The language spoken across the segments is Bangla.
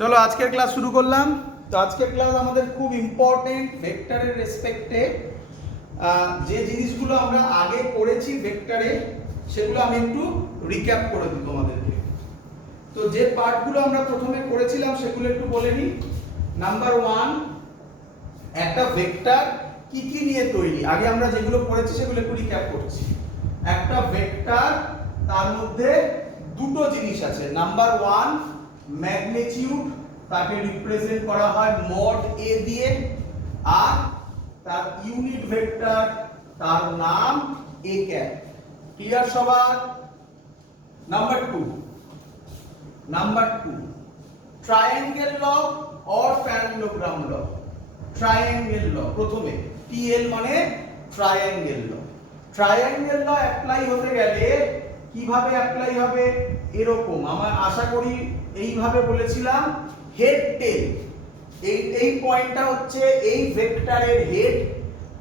চলো আজকের ক্লাস শুরু করলাম। তো আজকের ক্লাস আমাদের খুব ইম্পর্টেন্ট ভেক্টরের রেসপেক্টে। যে জিনিসগুলো আমরা আগে পড়েছি ভেক্টরে সেগুলো আমি একটু রিক্যাপ করে দিই তোমাদেরকে। তো যে পার্টগুলো আমরা প্রথমে করেছিলাম সেগুলো একটু বলে নিই। নাম্বার 1, একটা ভেক্টর কি কি নিয়ে তৈরি। আগে আমরা যেগুলো পড়েছি সেগুলো একটু রিক্যাপ করছি। একটা ভেক্টর, তার মধ্যে দুটো জিনিস আছে। নাম্বার 1, ম্যাগনিটিউড, তাকে রিপ্রেজেন্ট করা হয় মড এ দিয়ে, আর তার ইউনিট ভেক্টর, তার নাম এ ক্যাপ। ক্লিয়ার সবার? Number 2, triangle law or parallelogram law. Triangle law প্রথমে, টিএল মানে triangle law. Triangle law apply হতে গেলে কিভাবে অ্যাপ্লাই হবে? এরকম, আমার আশা করি এইভাবে বলেছিলাম, হেড টেল। এই পয়েন্টটা হচ্ছে এই ভেক্টরের হেড,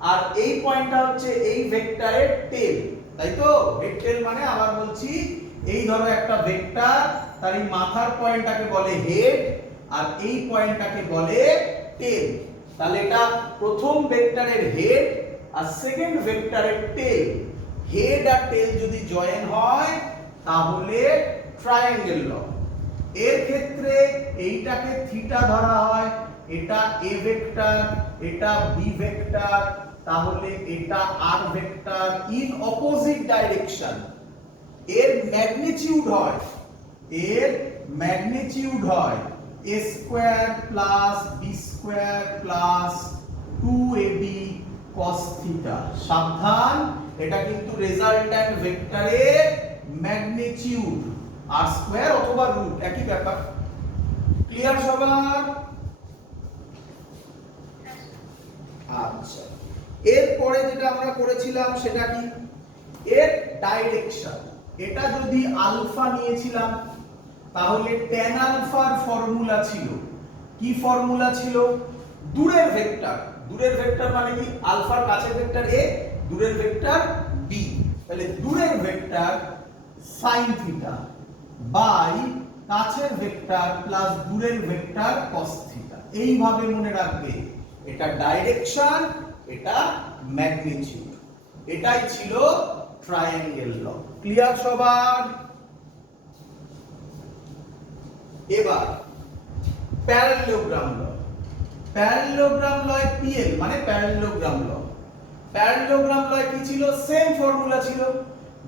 আর এই পয়েন্টটা হচ্ছে এই ভেক্টরের টেল, তাই তো? হেড টেল মানে আবার বলছি, এই ধরো একটা ভেক্টর, তার এই মাথার পয়েন্টটাকে বলে হেড, আর এই পয়েন্টটাকে বলে টেল। তাহলে এটা প্রথম ভেক্টরের হেড আর সেকেন্ড ভেক্টরের টেল। হেড আর টেল যদি জয়েন হয় তাহলে ট্রায়াঙ্গেল ল। এর ক্ষেত্রে এইটাকে থিটা ধরা হয়, এটা এ ভেক্টর, এটা বি ভেক্টর, তাহলে এটা R vector in opposite direction. এর ম্যাগনিটিউড হয় a square plus B square plus 2ab cos theta. সাবধান, এটা কিন্তু রেজাল্ট্যান্ট ভেক্টরের ম্যাগনিটিউড, আর স্কয়ার অথবা রুট একই ব্যাপার। ক্লিয়ার সবার? আচ্ছা, এরপরে যেটা আমরা করেছিলাম সেটা কি? এর ডাইরেকশন। এটা যদি আলফা নিয়েছিলাম তাহলে tan আলফার ফর্মুলা ছিল কি? ফর্মুলা ছিল দূরের ভেক্টর মানে কি? আলফার কাছের ভেক্টর a, দূরের ভেক্টর b। তাহলে দূরের ভেক্টর sin থিটা বাই কাছের ভেক্টর প্লাস দূরের ভেক্টর cos থিটা। এইভাবে মনে রাখবে, এটা ডাইরেকশন, এটা ম্যাগনিটিউড। এটাই ছিল ট্রায়াঙ্গেল ল। ক্লিয়ার সবার? এবার প্যারালেলোগ্রাম ল। প্যারালেলোগ্রাম লয় পিএল মানে প্যারালেলোগ্রাম ল। প্যারালেলোগ্রাম লয় কি ছিল? সেম ফর্মুলা ছিল,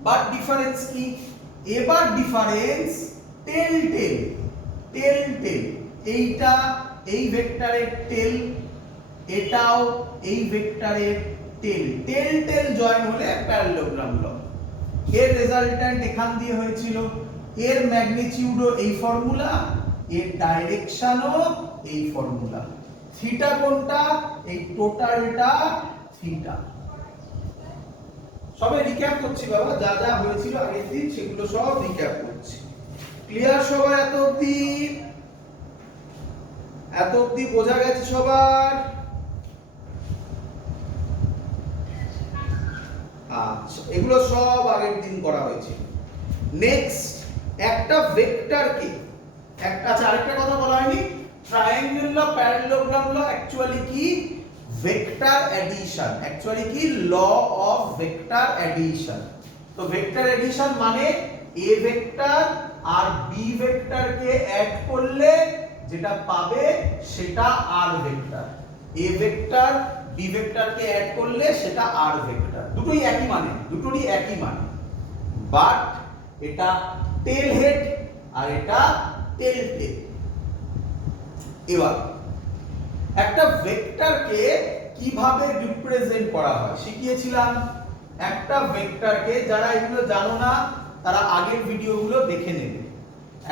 বাট ডিফারেন্স কি? এবার ডিফারেন্স টেল। এইটা এই ভেক্টরের টেল, এটাও এই ভেক্টরের টেল। টেল জয়েন হলে প্যারালেলোগ্রাম ল। এর রেজাল্ট্যান্ট এখান দিয়ে হয়েছিল, এর ম্যাগনিটিউডও এই ফর্মুলা, এর ডাইরেকশনও এই ফর্মুলা। থিটা কোনটা? এই টোটালটা থিটা। সবে রিক্যাপ করছি বাবা, যা যা হয়েছিল আগের দিন সেগুলো সব রিক্যাপ করছি। ক্লিয়ার সবাই? এত অবধি বোঝা গেছে সবার? আচ্ছা, এগুলো সব আগের দিন করা হয়েছে। নেক্সট, একটা ভেক্টরকে আরেকটা কথা বলা হয়নি, triangle law, parallelogram law actually কি? Vector addition. অ্যাকচুয়ালি কি? Law of vector addition. তো ভেক্টর অ্যাডিশন মানে এ ভেক্টর আর বি ভেক্টরকে অ্যাড করলে যেটা পাবে সেটা R vector. A vector B ভেক্টরকে অ্যাড করলে সেটা আর ভেক্টর। দুটোরই একই মানে, বাট এটা টেল হেড আর এটা টেল। এবার একটা ভেক্টরকে কিভাবে রিপ্রেজেন্ট করা হয় শিখিয়েছিলাম। একটা ভেক্টরকে, যারা এগুলো জানো না তারা আগের ভিডিওগুলো দেখে নেবে।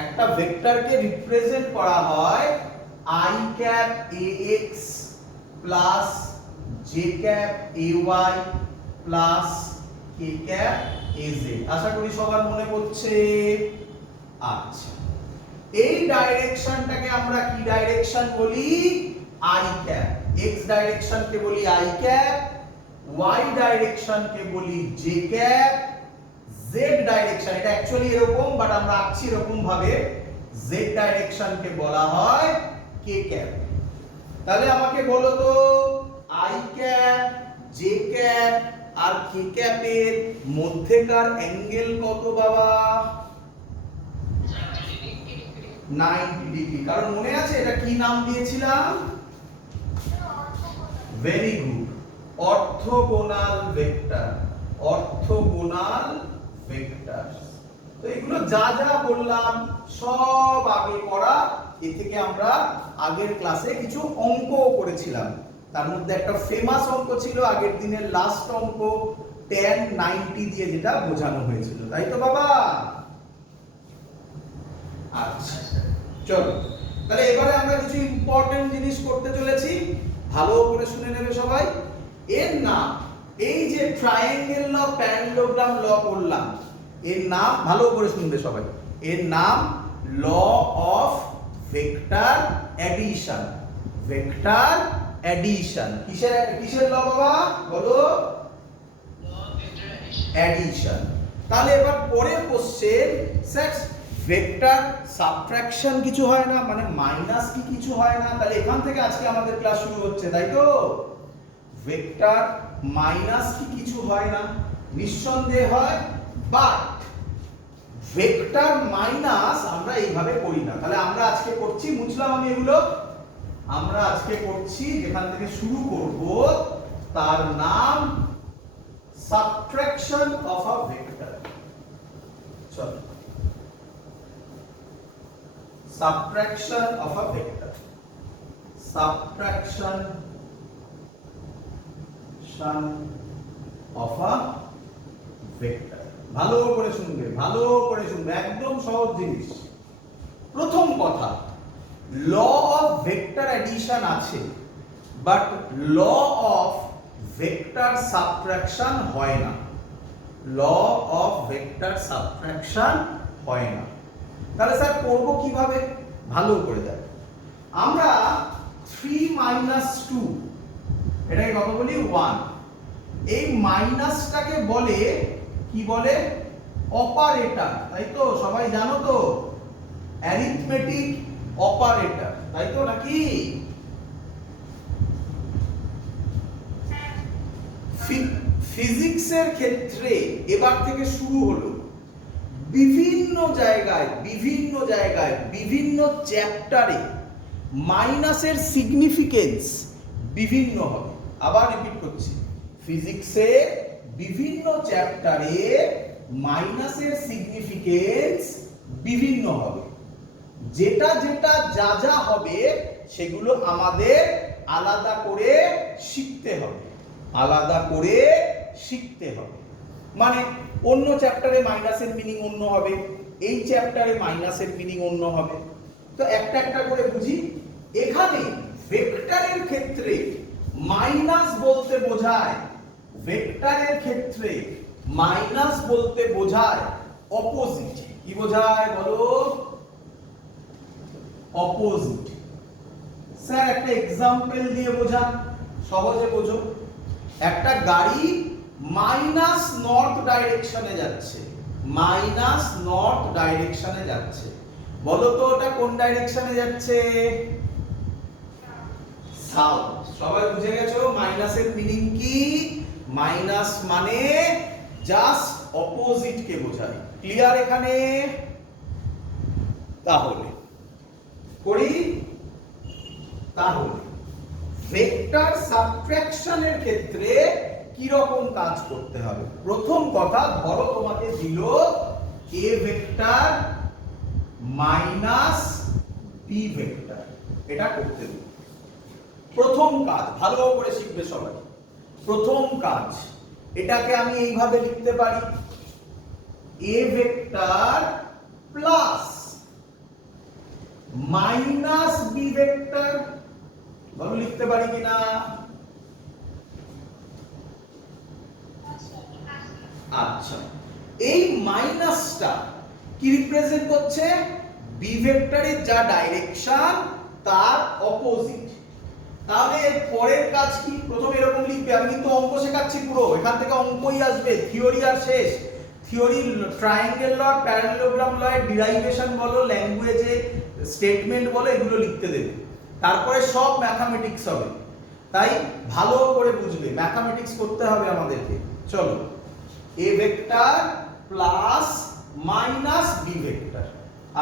একটা ভেক্টরকে রিপ্রেজেন্ট করা হয় i cap ax plus j cap ay plus k cap az। আশা করি সবার মনে পড়ছে। আচ্ছা, এই ডাইরেকশনটাকে আমরা কি ডাইরেকশন বলি? i cap. x ডাইরেকশনকে বলি i ক্যাপ, y ডাইরেকশনকে বলি j ক্যাপ, z ডাইরেকশন এটা অ্যাকচুয়ালি এরকম, বাট আমরা আঁকছি এরকম ভাবে, z ডাইরেকশনকে বলা হয় কে ক্যাপ। তাহলে আমাকে বলো তো আই ক্যাপ, জে ক্যাপ আর কে ক্যাপের মধ্যেকার অ্যাঙ্গেল কত বাবা? 90 ডিগ্রি। কারণ মনে আছে এটা কি নাম দিয়েছিলাম? Very good, orthogonal vector. Orthogonal vector. তো এগুলো যা যা বললাম সব আগে করা। এ থেকে আমরা আগের ক্লাসে কিছু অঙ্কও করেছিলাম। তার মধ্যে একটা ফেমাস অঙ্ক ছিল আগের দিনের লাস্ট অঙ্ক, tan 90 দিয়ে যেটা বোঝানো হয়েছিল, তাই তো বাবা? আচ্ছা চলো, তাহলে এবারে আমরা কিছু ইম্পর্টেন্ট জিনিস করতে চলেছি, ভালো করে শুনে নেবে সবাই। এর নাম, এই যে ট্রায়াঙ্গেল ল, প্যারালেলোগ্রাম ল করলাম, এর নাম ভালো করে শুনবে সবাই, এর নাম law of vector addition. Vector addition কিসের ল বাবা বলো? অ্যাডিশন। তাহলে এবার পরের কোশ্চেন, স্যার ভেক্টর সাবট্রাকশন কিছু হয় না, মানে মাইনাস কি কিছু হয় না? তাহলে এখান থেকে আজকে আমাদের ক্লাস শুরু হচ্ছে, তাই তো? ভেক্টর মাইনাস কি কিছু হয় না? নিঃসন্দেহে হয়, বাট ভেক্টর মাইনাস আমরা এইভাবে করি না। তাহলে আমরা আজকে করছি, বুঝলাম আমি এগুলো, আমরা আজকে করছি যেখান থেকে শুরু করব তার নাম সাবট্রাকশন অফ আ ভেক্টর। চলো, subtraction of a vector. Subtraction of a vector. ভালো করে শুনবে, ভালো করে শুনবে, একদম সহজ জিনিস। প্রথম কথা, ল অফ ভেক্টর অ্যাডিশন আছে, but law of vector subtraction হয় না। ল অফ ভেক্টর সাবট্রাকশন হয় না। তাহলে স্যার করব কিভাবে? ভালো করে দেখ, আমরা 3 - 2 এটাকে কত বলি? 1। এই মাইনাসটাকে বলে কি বলে? অপারেটর, তাই তো? সবাই জানো তো, অ্যারিথমেটিক অপারেটর, তাই তো নাকি? ফিজিক্সের ক্ষেত্রে এবার থেকে শুরু হলো, বিভিন্ন জায়গায় বিভিন্ন চ্যাপ্টারে মাইনাসের সিগনিফিকেন্স বিভিন্ন হবে। আবার রিপিট করছি, ফিজিক্সে বিভিন্ন চ্যাপ্টারে মাইনাসের সিগনিফিকেন্স বিভিন্ন হবে। যেটা যেটা যা যা হবে সেগুলো আমাদের আলাদা করে শিখতে হবে, আলাদা করে শিখতে হবে। মানে অন্য চ্যাপ্টারে মাইনাসের মিনিং অন্য হবে, এই চ্যাপ্টারে মাইনাসের মিনিং অন্য হবে। তো একটা একটা করে বুঝি। এখানে ভেক্টরের ক্ষেত্রে মাইনাস বলতে বোঝায়, ভেক্টরের ক্ষেত্রে মাইনাস বলতে বোঝায় অপোজিট। কি বোঝায় বলো? অপোজিট। স্যার একটা এক্সাম্পল দিয়ে বোঝান, সহজে বোঝো। একটা গাড়ি মাইনাস নর্থ ডাইরেকশনে যাচ্ছে, মাইনাস নর্থ ডাইরেকশনে যাচ্ছে, বলো তো ওটা কোন ডাইরেকশনে যাচ্ছে? সাউথ। সবাই বুঝে গেছো মাইনাসের মিনিং কি? মাইনাস মানে জাস্ট অপোজিট কে বোঝায়। ক্লিয়ার এখানে? তাহলে করি, তাহলে ভেক্টর সাবট্রাকশনের ক্ষেত্রে কি রকম কাজ করতে হবে? প্রথম কথা, ধরো তোমাকে দিল a vector minus b vector, এটা করতে দিল। প্রথম কাজ ভালো করে শিখবে সবাই। প্রথম কাজ, এটাকে আমি এইভাবে লিখতে পারি, a vector plus minus b vector. বলো লিখতে পারি কিনা? আচ্ছা, এই মাইনাসটা কি রিপ্রেজেন্ট করছে? বি ভেক্টরের যা ডাইরেকশন তার অপোজিট। তাহলে এর পরের কাজ কি? প্রথমে এরকম লিখবে, আমি কিন্তু অঙ্ক শেখাচ্ছি পুরো, এখান থেকে অঙ্কই আসবে, থিওরি আর শেষ। থিওরি ট্রায়াঙ্গেল ল, প্যারালেলোগ্রাম ল এর ডিরাইভেশন বলো, ল্যাঙ্গুয়েজে স্টেটমেন্ট বলো, এগুলো লিখতে দেবে। তারপরে সব ম্যাথামেটিক্স হবে, তাই ভালো করে বুঝবে, ম্যাথামেটিক্স করতে হবে আমাদেরকে। চলো, A vector plus minus B vector.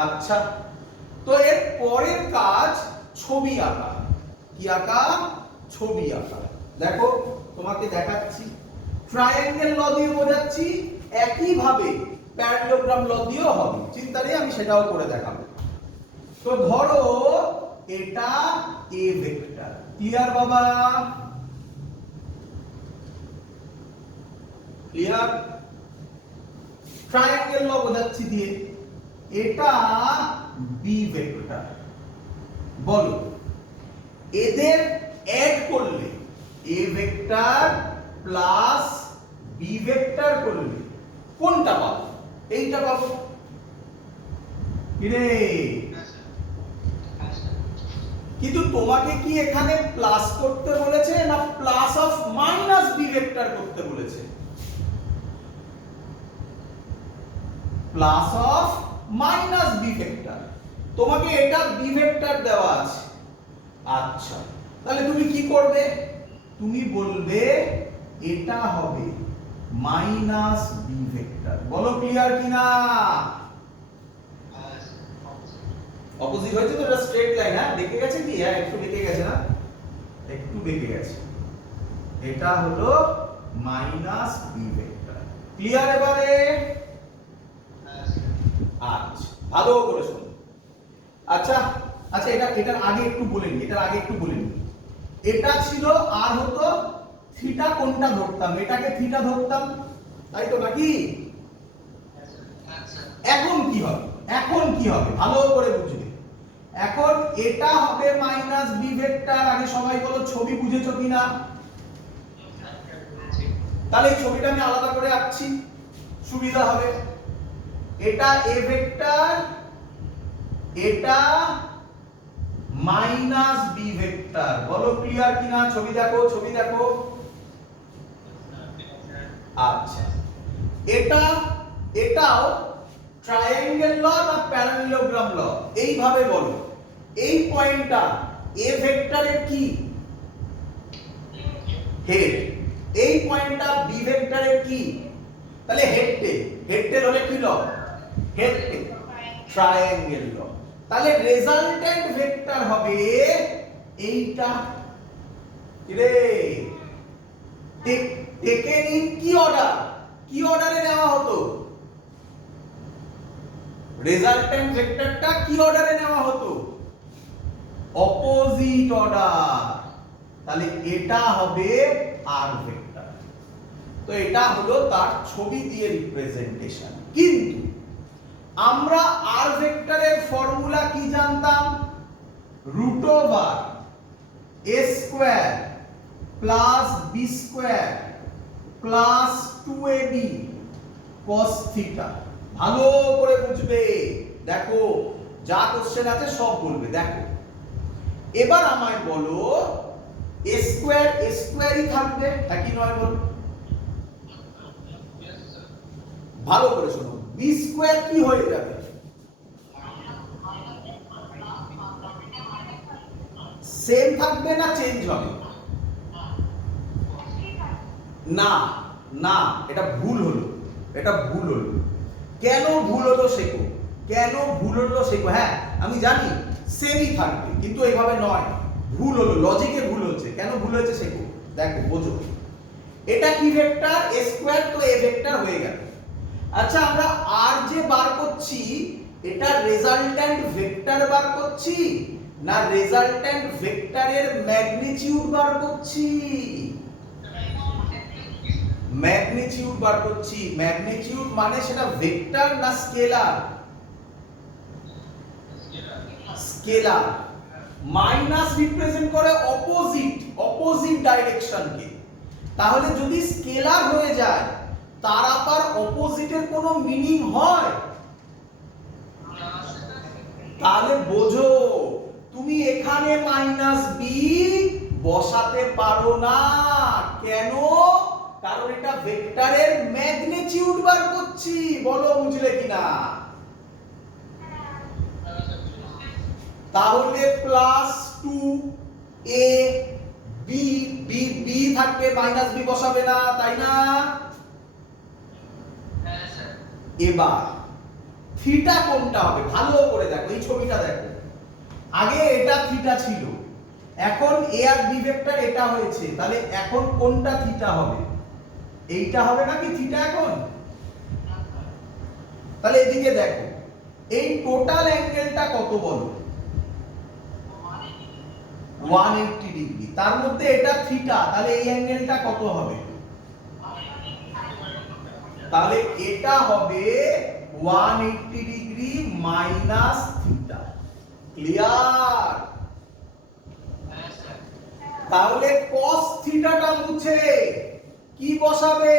আচ্ছা, তো এর পরের কাজ ছবি আঁকা। কি আঁকা? ছবি আঁকা। দেখো তোমাকে দেখাচ্ছি, ট্রায়াঙ্গেল ল দিয়ে বোঝাচ্ছি, একই ভাবে প্যারালেলোগ্রাম ল দিয়েও হবে, চিন্তা নেই, আমি সেটাও করে দেখাবো। তো ধরো এটা এ ভেক্টর, ক্লিয়ার বাবা? ক্লিয়ার? ট্রায়াঙ্গেল ল বোঝাচ্ছি দিয়ে, এটা বি ভেক্টর। বলো এদের অ্যাড করলে, A vector plus B vector করলে কোনটা পাবো? এইটা পাবো। কিরে, কিন্তু তোমাকে কি এখানে প্লাস করতে বলেছে না plus of minus B vector করতে বলেছে? Plus of minus B vector. তোমাকে এটা বি ভেক্টর দেওয়া আছে। আচ্ছা, তাহলে তুমি কি করবে? তুমি বলবে এটা হবে মাইনাস বি ভেক্টর। বলো ক্লিয়ার কিনা? অপোজিট হয়েছে তো, এটা স্ট্রেট লাইন। হ্যাঁ, বেঁকে গেছে কি? হ্যাঁ, একটু বেঁকে গেছে না? একটু বেঁকে গেছে। এটা হলো মাইনাস বি ভেক্টর। ক্লিয়ার এবারে? আচ্ছা, ভালো করে শোনো। আচ্ছা আচ্ছা, এটার আগে একটু বলে নি, এটা ছিল আর হতো থিটা, কোনটা ধরতাম? এটাকে থিটা ধরতাম, তাই তো নাকি? এখন কি হবে? ভালো করে বুঝবে। এখন এটা হবে মাইনাস বি ভেক্টর। আগে সবাই বলো ছবি বুঝেছো কিনা? তাহলে এই ছবিটা আমি আলাদা করে আঁকছি, সুবিধা হবে। এটা এ ভেক্টর, এটা মাইনাস বি ভেক্টর। বলো ক্লিয়ার কিনা? ছবি দেখো, আচ্ছা, এটাও ট্রায়াঙ্গেল ল না প্যারালেলোগ্রাম ল? এইভাবে বলো, এই পয়েন্টটা এ ভেক্টরের কি? হেড। এই পয়েন্টটা বি ভেক্টরের কি? তাহলে হেড টেল হলে কি ল? হেড টেল, ট্রায়াঙ্গেল ল। তাহলে রেজাল্টেন্ট ভেক্টর হবে এইটা। রে টেকেন ইন কি অর্ডার? কি অর্ডারে নেওয়া হতো? রেজাল্টেন্ট ভেক্টরটা কি অর্ডারে নেওয়া হতো? Opposite order. তাহলে এটা হবে আর ভেক্টর। তো এটা হলো তার ছবি দিয়ে রিপ্রেজেন্টেশন। কিন্তু আমরা আর ভেক্টরের ফর্মুলা কি জানতাম? Root over a square plus B square plus 2ab cos theta. ভালো করে বুঝবে, দেখো যা কোশ্চেন আছে সব বলবে। দেখো এবার আমায় বলো, a স্কয়ারই থাকবে, একই নয়? বলো ভালো করে শোনো, বি স্কয়ার কি হয়ে যাবে? সেম থাকবে না চেঞ্জ হবে? না না, এটা ভুল হলো। কেন ভুল হলো শেখো, হ্যাঁ আমি জানি সেমই থাকবে, কিন্তু এইভাবে নয়, ভুল হলো, লজিকে ভুল হচ্ছে। কেন ভুল হয়েছে শেখো, দেখো বোঝো। এটা কি ভেক্টর? a স্কয়ার, তো a ভেক্টর হয়ে গেল। আচ্ছা, আমরা আর যে বার করছি, এটা রেজাল্ট্যান্ট ভেক্টর বার করছি না রেজাল্ট্যান্ট ভেক্টরের ম্যাগনিটিউড বার করছি? ম্যাগনিটিউড বার করছি। ম্যাগনিটিউড মানে সেটা ভেক্টর না স্কেলার? স্কেলার। মাইনাস রিপ্রেজেন্ট করে অপোজিট ডাইরেকশনকে। তাহলে যদি স্কেলার হয়ে যায়, তার আবার অপোজিটের কোনো মিনিং হয়? তাহলে বোঝো, তুমি এখানে মাইনাস বি বসাতে পারো না। কেন? কারণ এটা ভেক্টরের ম্যাগনিটিউড বার করছি। বলো বুঝলে কিনা? তাহলে plus 2 A B B B থাকবে, মাইনাস বি বসাবে না, তাই না? হ্যাঁ স্যার। এবার থিটা কোনটা হবে ভালো করে দেখো, এই ছবিটা দেখো। আগে এটা থিটা ছিল, এখন এ আর বি ভেক্টর এটা হয়েছে, তাহলে এখন কোনটা থিটা হবে? এইটা হবে নাকি থিটা এখন? তাহলে এদিকে দেখো, এই টোটাল অ্যাঙ্গেলটা কত বলো? 180 ডিগ্রি। তার মধ্যে এটা থিটা, তাহলে এই অ্যাঙ্গেলটা কত হবে? তাহলে এটা হবে 180 ডিগ্রি মাইনাস থিটা। ক্লিয়ার? হ্যাঁ স্যার। তাহলে cos থিটাটা মুছে কি বসাবে?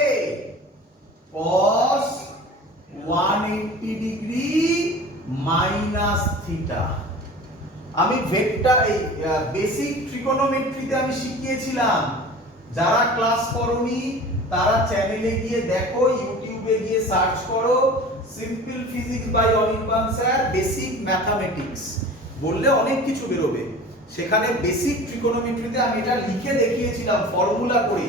cos 180 degree minus theta. আমি ভেক্টর এই বেসিক ট্রিগোনোমেট্রিতে আমি শিখিয়েছিলাম, যারা ক্লাস করোনি তারা চ্যানেলে গিয়ে দেখো, ইউটিউবে গিয়ে সার্চ করো simple physics by Anirban sir, basic mathematics বললে অনেক কিছু বেরোবে। সেখানে বেসিক ট্রিগোনোমেট্রিতে আমি এটা লিখে দেখিয়েছিলাম ফর্মুলা করে,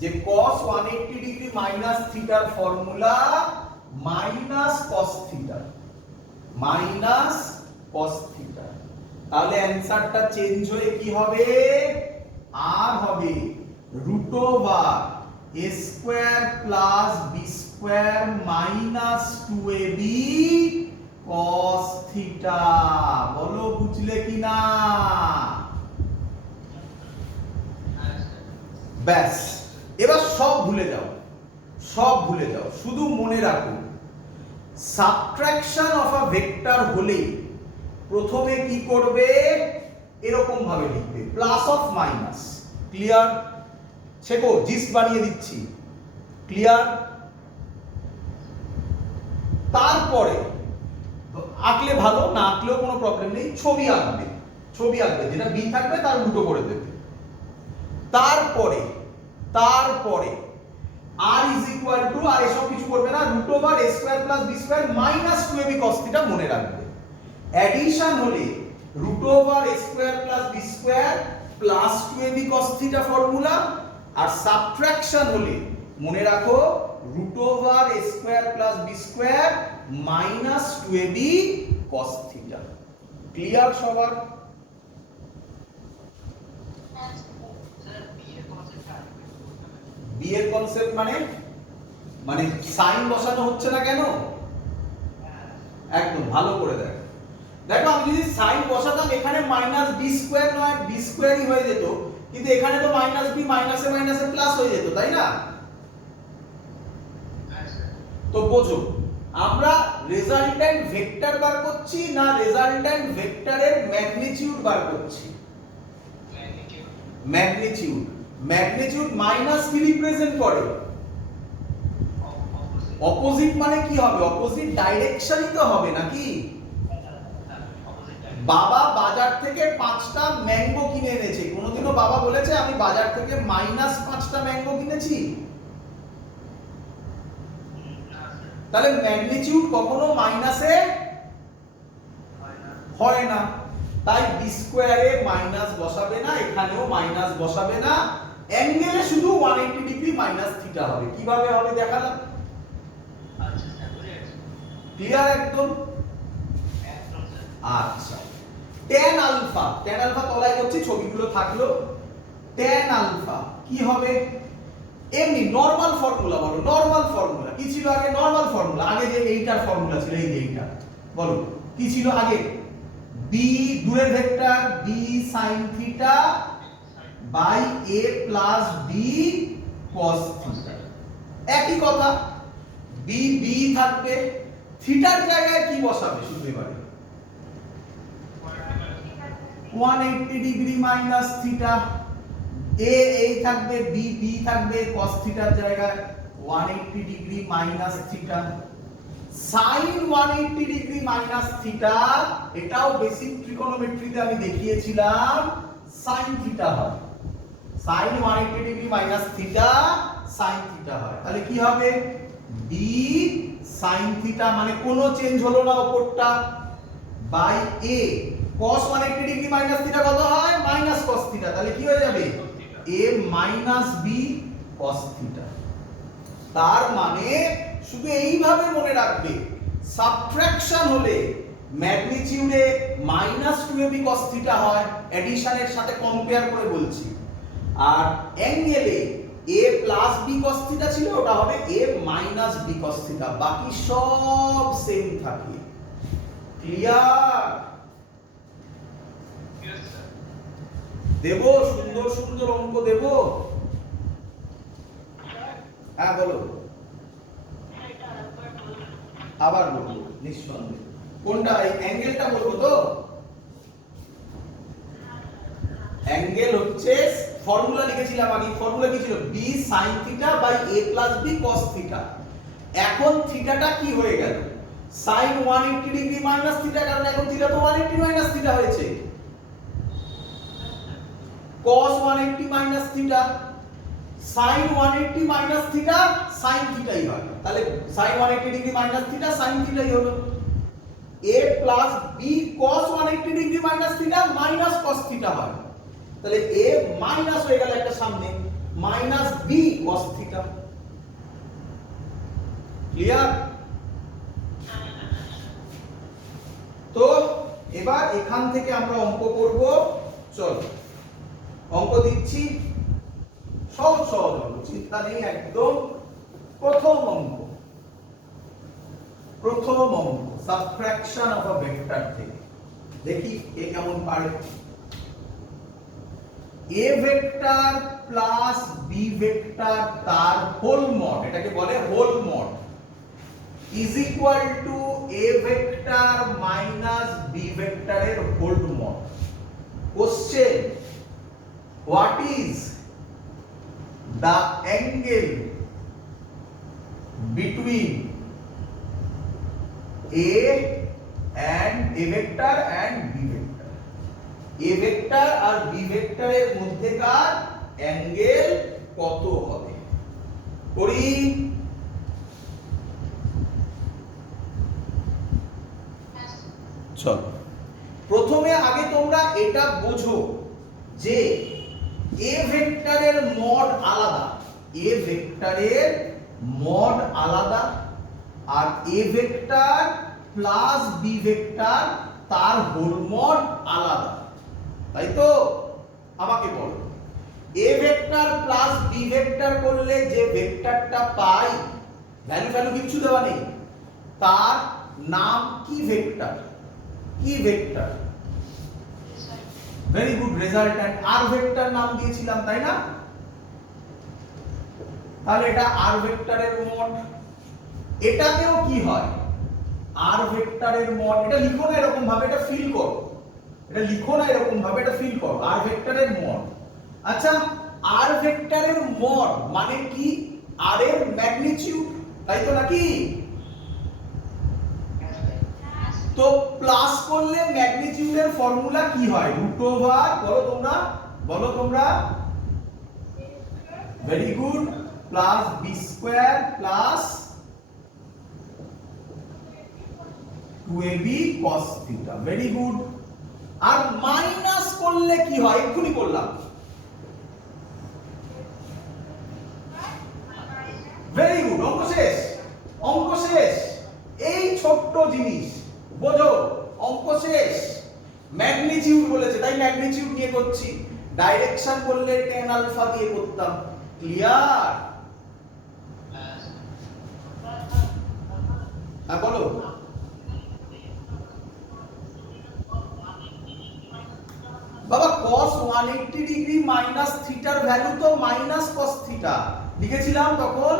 যে cos 180 ডিগ্রি মাইনাস থিটার formula minus cos theta, minus cos theta. তাহলে অ্যানসারটা চেঞ্জ হয়ে কি হবে? আর হবে root over a square plus b square minus 2ab cos theta. বলো বুঝলে কিনা? ব্যাস, এবার সব ভুলে যাও, সব ভুলে যাও, শুধু মনে রাখো সাবট্রাকশন অফ আ ভেক্টর হলে প্রথমে কি করবে? এরকম ভাবে লিখবে, প্লাস অফ মাইনাস। ক্লিয়ার? শেখো, জিস্ট বানিয়ে দিচ্ছি। ক্লিয়ার? তারপরে আঁকলে ভালো, না আঁকলেও কোনো প্রবলেম নেই, ছবি আঁকবে, ছবি আঁকবে, যেটা বি থাকবে তার উল্টো করে দেবে। তারপরে তারপরে r ইজ ইকুয়াল টু, আর এসব কিছু করবে না, root over a square plus b square minus 2ab cos theta মনে রাখবে। অ্যাডিশন হলে root over a square plus b square plus 2ab cos theta formula, আর সাবট্রাকশন হলে মনে রাখো root over a square plus b square minus 2ab cos theta. Clear সবার? বি এর কনসেপ্ট মানে মানে সাইন বসানো হচ্ছে না কেন? একদম ভালো করে দেখো। দেখো, আমি যদি সাইন বসাতাম এখানে মাইনাস বি স্কয়ার নয় বি স্কয়ারই হয়ে যেত, কিন্তু এখানে তো মাইনাস বি মাইনাসে মাইনাসে প্লাস হয়ে যেত, তাই না? তো বোঝো, আমরা রেজাল্ট্যান্ট ভেক্টর বার করছি না রেজাল্ট্যান্ট ভেক্টরের ম্যাগনিটিউড বার করছি? ম্যাগনিটিউড। ম্যাগনিটিউড মাইনাস কি রিপ্রেজেন্ট করে? অপোজিট। মানে কি হবে? অপোজিট ডাইরেকশনই তো হবে নাকি? বাবা বাজার থেকে 5টা ম্যাঙ্গো কিনে এনেছে, কোনোদিনও বাবা বলেছে আমি বাজার থেকে মাইনাস 5টা ম্যাঙ্গো কিনেছি? তাহলে ম্যাগনিটিউড কখনো মাইনাসে হয় না, তাই বি স্কয়ারে মাইনাস বসাবে না, এখানেও মাইনাস বসাবে না, অ্যাঙ্গেলে শুধু 180 ডিগ্রি মাইনাস থিটা হবে। কিভাবে হবে দেখালাম। ক্লিয়ার একদম? আচ্ছা, tan আলফা, tan আলফা তলায় করছি, ছবিগুলো থাকলো। tan আলফা কি হবে? এমনি নরমাল ফর্মুলা বলো, নরমাল ফর্মুলা কি ছিল আগে? নরমাল ফর্মুলা আগে যে এইটার ফর্মুলা ছিল, এই যে এইটা বলো কি ছিল আগে? বি দূরের vector B sin theta by a plus B cos theta. একই কথা, বি বি থাকবে, থিটার জায়গায় কি বসাবে শুধু এবারে? 180 ডিগ্রি মাইনাস থিটা। এ এই থাকবে, বি বি থাকবে, cos থিটার জায়গায় 180 degree minus theta. sin 180 degree minus theta, এটাও বেসিক ট্রিগোনোমেট্রিতে আমি দেখিয়েছিলাম, sin থিটা হয়। sin 180 degree minus theta sin theta হয়। তাহলে কি হবে? b sin থিটা, মানে কোনো চেঞ্জ হলো না উপরটা, by a cos 180 degree minus theta কত হয়? মাইনাস cos থিটা, তাহলে কি হয়ে যাবে a minus b cos theta. তার মানে শুধু এইভাবে মনে রাখবে, সাবট্রাকশন হলে ম্যাগনিটিউডে -2ab cos থিটা হয়, এডিশনের সাথে কম্পেয়ার করে বলছি, আর অ্যাঙ্গেলে a plus b cos theta ছিল, ওটা হবে a minus b cos theta, বাকি সব সেম থাকে। ক্লিয়ার? Yes, sir. দেব সুন্দর সুন্দর অঙ্ক দেব? হ্যাঁ বলো, আবার বলবো নিঃসন্দেহে। কোনটা? এই অ্যাঙ্গেলটা বলবো তো? অ্যাঙ্গেল হচ্ছে, ফর্মুলা লিখেছিলাম আগে, ফর্মুলা কি ছিল? b sin theta by a plus b cos theta. এখন থিটাটা কি হয়ে গেল? sin 180 ডিগ্রি মাইনাস থিটা, কারণ এখন থিটা তো 180 মাইনাস থিটা হয়েছে। cos 180 minus theta, sin 180 minus theta, sin থিটাই হয়, তাহলে sin 180 degree minus theta sin থিটাই হলো। a plus b cos 180 degree minus theta minus cos theta হয়, তাহলে a মাইনাস হয়ে গেল একটা সামনে, minus b cos theta. Clear? তো এবার এখান থেকে আমরা অঙ্ক করব। চল অঙ্ক দিচ্ছি, সহজ সহজ অঙ্ক, চিন্তা নেই একদম। প্রথম অঙ্ক সাবট্রাকশন অফ আ ভেক্টর থেকে দেখি এ কেমন পারে। a vector plus b vector তার হোল মড, এটাকে বলে whole mod, is equal to a vector minus b ভেক্টরের whole mod. Question, what is the angle between a vector and b vector? a vector আর b ভেক্টরের মধ্যেকার অ্যাঙ্গেল কত হবে? করি। চলো প্রথমে আগে তোমরা এটা বোঝো যে a ভেক্টরের মড আলাদা, a ভেক্টরের মড আলাদা, আর a vector plus b vector তার হোল মড আলাদা, তাই তো? আমাকে বলো, a vector plus b vector করলে যে ভেক্টরটা পাই, ভ্যালু ভ্যালু কিছু দেওয়া নেই, তার নাম কি ভেক্টর? কি ভেক্টর? ভেরি গুড, রেজাল্ট্যান্ট আর ভেক্টর নাম দিয়েছিলাম, তাই না? তাহলে এটা আর ভেক্টরের মড। এটাতেও কি হয়? আর ভেক্টরের মড। এটা লিখো না এরকম ভাবে, এটা ফিল করো, এটা লিখো না এরকম ভাবে, এটা ফিল করো, আর ভেক্টরের মড। আচ্ছা, আর ভেক্টরের মড মানে কি? আর এর ম্যাগনিটিউড, তাই তো নাকি? তো প্লাস করলে ম্যাগনিটিউডের ফর্মুলা কি হয়? রুট ওভার, বলো তোমরা, very good, plus B square plus 2ab cos theta, very good. আর মাইনাস করলে কি হয়? এক্ষুনি করলাম, ভেরি গুড, অঙ্ক শেষ, অঙ্ক শেষ। এই ছোট্ট জিনিস বোঝো, অঙ্ক শেষ। ম্যাগনিটিউড বলেছে তাই ম্যাগনিটিউড নিয়ে করছি, ডাইরেকশন বললে tan আলফা দিয়ে করতাম। ক্লিয়ার? হ্যাঁ বলো। বাবা cos 180 ডিগ্রি মাইনাস থিটার ভ্যালু তো মাইনাস cos থিটা লিখেছিলাম তখন,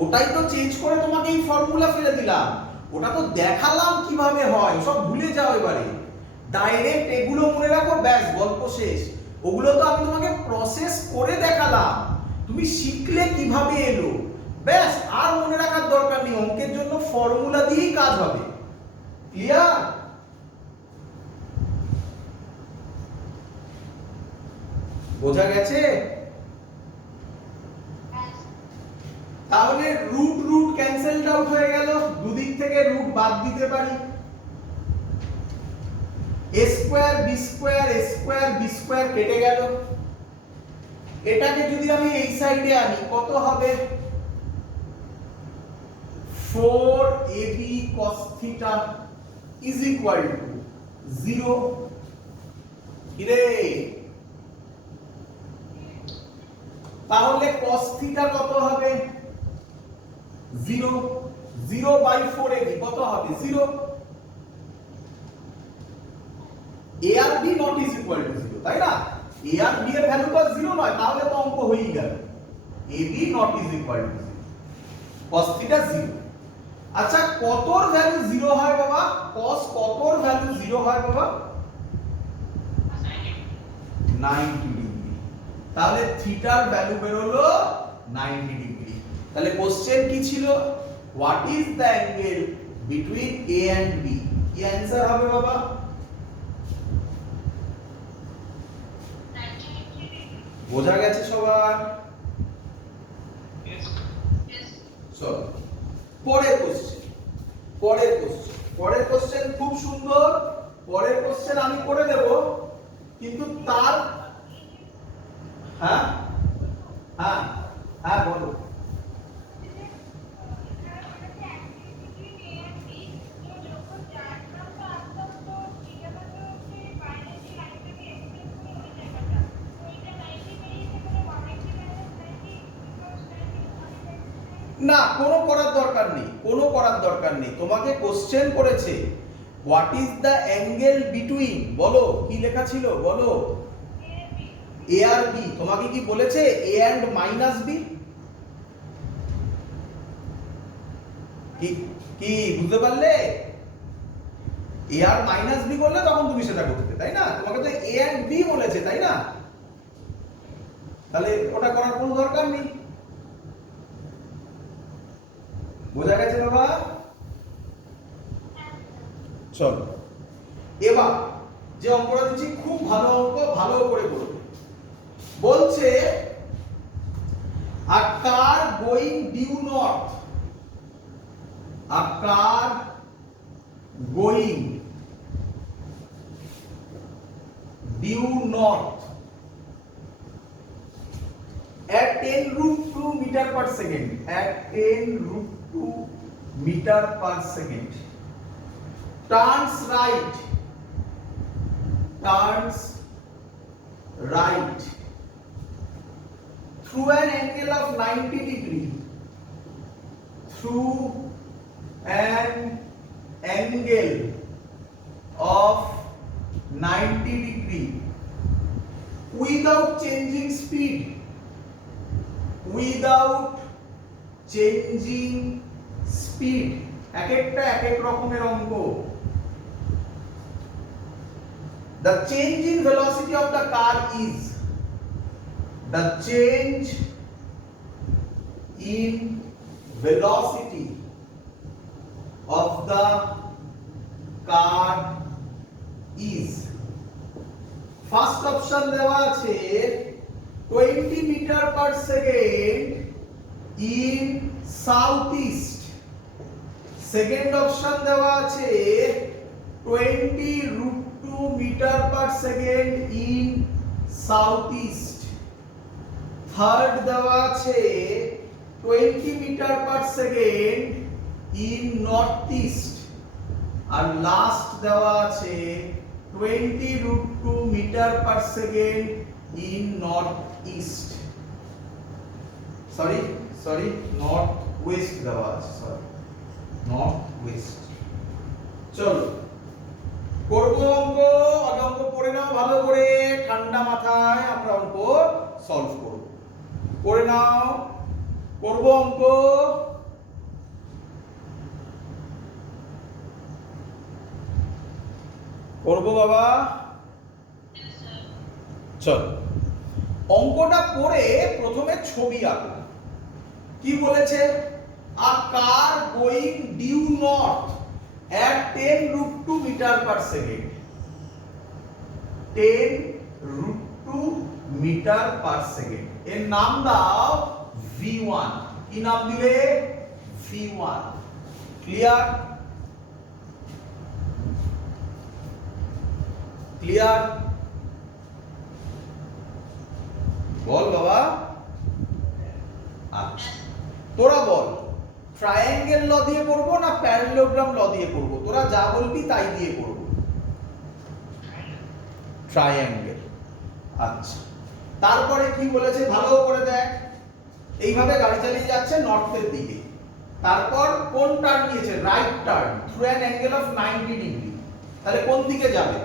ওটাই তো চেঞ্জ করে তোমাকে এই ফর্মুলা ফেলে দিলাম, ওটা তো দেখালাম কিভাবে হয়, সব ভুলে যাও এবারে, ডাইরেক্ট এগুলো মনে রাখো, ব্যাস গল্প শেষ। ওগুলো তো আমি তোমাকে প্রসেস করে দেখালাম, তুমি শিখলে কিভাবে এলো, ব্যাস আর মনে রাখার দরকার নেই, অঙ্কের জন্য ফর্মুলা দিয়েই কাজ হবে। ক্লিয়ার? বোঝা গেছে? তাহলে রুট রুট ক্যান্সেলড আউট হয়ে গেল, দুদিক থেকে রুট বাদ দিতে পারি। a square b square a square b square কেটে গেল। এটাকে যদি আমি এই সাইডে আনি কত হবে? 4ab cos theta is equal to 0। কিরে, তাহলে cos theta কত হবে? 0। 0 বাই 4ab কত হবে? 0। a R b not is equal to 0, তাই না? a আর b এর ভ্যালু তো 0 নয়, তাহলে তো অঙ্ক হয়েই গেল। ab not is equal to 0, cos theta 0। আচ্ছা, কতর ভ্যালু 0 হয় বাবা? cos কতর ভ্যালু 0 হয় বাবা? 90 ডিগ্রি। তাহলে থিটার ভ্যালু বের হলো 90 ডিগ্রি। তাহলে কোশ্চেন কি ছিল? What is the angle between a and b? কি অ্যানসার হবে বাবা? 90 degree। বোঝা গেছে সবার? Yes. চলো পরের কোশ্চেন খুব সুন্দর। পরের কোশ্চেন আমি করে দেব, কিন্তু তার হ্যাঁ হ্যাঁ হ্যাঁ বলো। না, কোনো করার দরকার নেই। তোমাকে কোশ্চেন করেছে what is the angle between, বলো কি লেখা ছিল বলো। a R b। তোমাকে কি বলেছে a and মাইনাস b? কি বুঝতে পারলে? a আর মাইনাস b করলে তখন তুমি সেটা করতে, তাই না? তোমাকে তো a and b বলেছে, তাই না? তাহলে ওটা করার কোনো দরকার নেই। বোঝা গেছে বাবা? চলো এবার যে অঙ্কটা দিচ্ছি খুব ভালো অঙ্ক, ভালো করে করবে। বলছে a car going due north, a car going due north at 10 root 2 meter per second, at 10 root 2 meter per second, turns right through an angle of 90 degree, through an angle of 90 degree without changing speed, এক একটা এক এক রকমের অঙ্ক। The change in velocity of the car is, the change in velocity of the car is, first option দেওয়া আছে 20 meter per second in southeast, second option দেওয়া আছে 20 root 2 meter per second in southeast, third দেওয়া আছে 20 meter per second in northeast, আর লাস্ট দেওয়া আছে 20 root 2 meter per second in northeast, sorry north west দেওয়া আছে, সরি নর্থ ওয়েস্ট। চলো করবো অঙ্ক। অঙ্ক পড়ে নাও ভালো করে, ঠান্ডা মাথায় আমরা অঙ্ক সলভ করব। করে নাও, করবো অঙ্ক। করবো বাবা। চল অঙ্কটা পড়ে প্রথমে ছবি আঁকো। কি বলেছে? a car going due north at 10 root 2 meter per second, 10 root 2 meter per second, এর নাম দাও v1। কি নাম দিলে? v1। ক্লিয়ার? ক্লিয়ার? বল বাবা। আচ্ছা, তোরা বল ট্রায়াঙ্গেল ল দিয়ে করবো না প্যারালেলোগ্রাম ল দিয়ে করবো? তোরা যা বলবি তাই দিয়ে করবো। ট্রায়াঙ্গেল। আচ্ছা, তারপরে কি বলেছে ভালো করে দেখ। এইভাবে গাড়ি চালিয়ে যাচ্ছে নর্থের দিকে, তারপর কোন টার্ন নিয়েছে? Right turn through an angle of 90 degree. তাহলে কোন দিকে যাবে?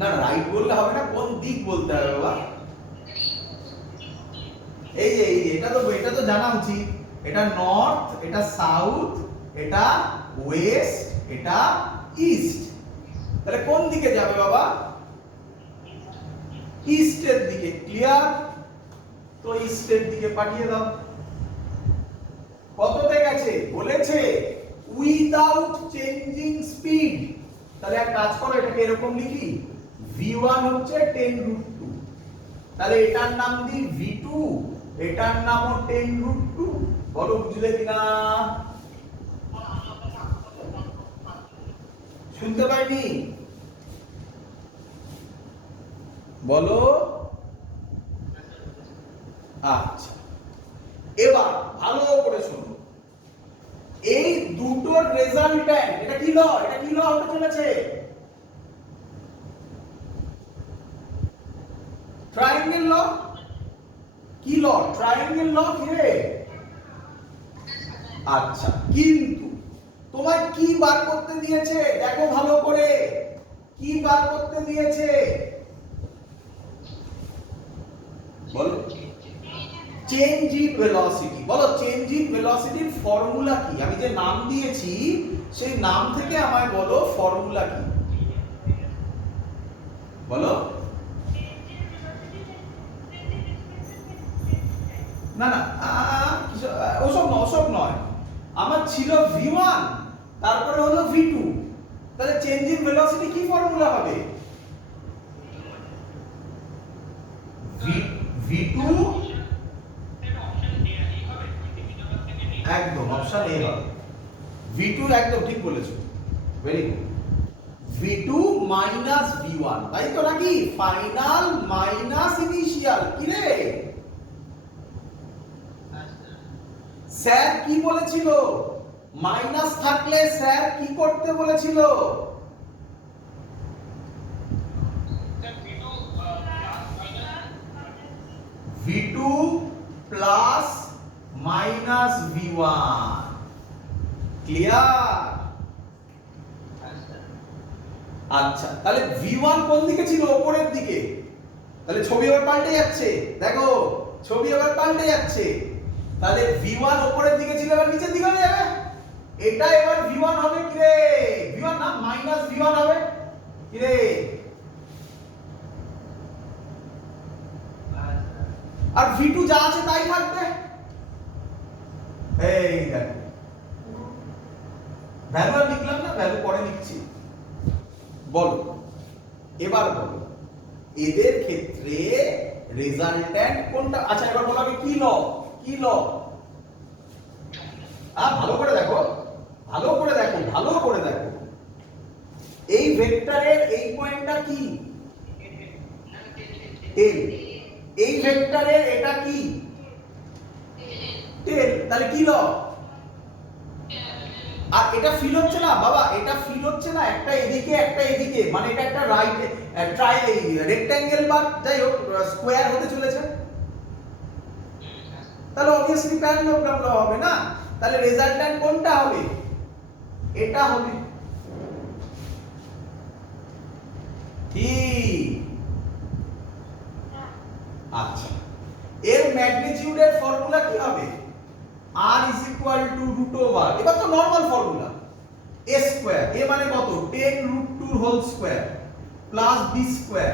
না রাইট বললে হবে না, কোন দিক বলতে হবে বাবা। এই এটা তো জানা উচিত। এটা নর্থ, এটা সাউথ, এটা ওয়েস্ট, এটা ইস্ট। তাহলে কোন দিকে যাবে বাবা? ইস্টের দিকে। ক্লিয়ার? তো ইস্টের দিকে পাঠিয়ে দাও। কততে গেছে বলেছে? Without changing speed. তাহলে এক কাজ করো, এটাকে এরকম লিখি, v1 হচ্ছে 10√2। তাহলে এটার নাম দি v2, এটার নামও 10√2। বলো বুঝলে কিনা? শুনতে পাইনি? বলো। আচ্ছা, এবার ভালো করে শোনো, এই দুটোর রেজাল্ট্যান্ট এটা কি ল? এটা কি ল হতে চলেছে? ট্রায়াঙ্গেল ল। কি ল? ট্রায়াঙ্গেল ল। কি রে? আচ্ছা, কিন্তু তোমায় কি বার করতে দিয়েছে দেখো ভালো করে। কি বার করতে দিয়েছে বলো? Change in velocity. বলো চেঞ্জ ইন ভেলোসিটির ফর্মুলা কি? আমি যে নাম দিয়েছি সেই নাম থেকে আমায় বলো ফর্মুলা কি। বলো। না না, ওসব নয়। আমার ছিল v1, তারপরে হলো v2। তাহলে চেঞ্জ ইন ভেলোসিটি কি ফর্মুলা হবে? v2 একদম অপশন এ হবে। v2 একদম ঠিক বলেছো, very good. v2 minus v1, তাই তো নাকি? Final minus initial. কি রে স্যার কি বলেছিল? মাইনাস থাকলে স্যার কি করতে বলেছিল? v2 plus minus v1। Clear? আচ্ছা, তাহলে v1 কোন দিকে ছিল? উপরের দিকে। তাহলে ছবি এবার পাল্টে যাচ্ছে, দেখো ছবি এবার পাল্টে যাচ্ছে। তাহলে v1 উপরের দিকে ছিল, এবার নিচের দিকে হয়ে যাবে। এটা এবার v1 হবে কি রে? v1 না মাইনাস v1 হবে কি রে? আর v2 যা আছে তাই থাকবে। এই দেখো, ভ্যালু আর লিখলাম না, ভ্যালু পরে লিখছি। বলো এবার বলো এদের ক্ষেত্রে রেজাল্ট্যান্ট কোনটা? আচ্ছা এবার বলো আমি কি ল? কি ল? ভালো করে দেখো, ভালো করে দেখো, ভালো করে দেখো। এই ভেক্টরের এই পয়েন্টটা কি? টেল। এই ভেক্টরের এটা কি? টেল। তাহলে কি ল? আর এটা ফিল হচ্ছে না বাবা, এটা ফিল হচ্ছে না, একটা এদিকে একটা এদিকে, মানে এটা একটা রাইট রেক্ট্যাঙ্গেল বা যাই হোক স্কোয়ার হতে চলেছে। তাহলে অবভিয়াসলি প্যারালেলোগ্রাম ল হবে না। তাহলে রেজাল্ট্যান্ট কোনটা হবে? এটা হবে। ঠিক। আচ্ছা, এর ম্যাগনিটিউডের ফর্মুলা কি হবে? r is equal to root over, এবার তো normal formula, a square, a মানে কত? 10√2 whole square plus b square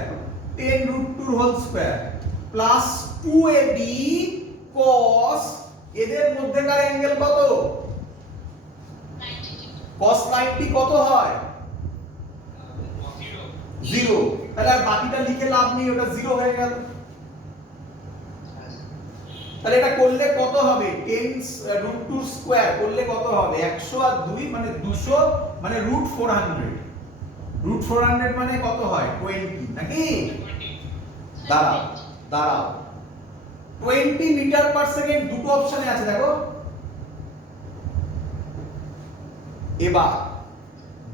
10√2 whole square plus 2ab cos, এদের মধ্যেকার অ্যাঙ্গেল কত? cos 90 কত হয়? 0। তাহলে আর বাকিটা লিখে লাভ নেই, ওটা 0 হয়ে গেল। তাহলে এটা করলে কত হবে? 10√2 স্কয়ার করলে কত হবে? 100 আর 2 মানে 200, মানে √400। √400 মানে কত হয় 20 নাকি? দাঁড়াও দাঁড়াও 20 মিটার পার সেকেন্ড দুটো অপশনে আছে দেখো। এবার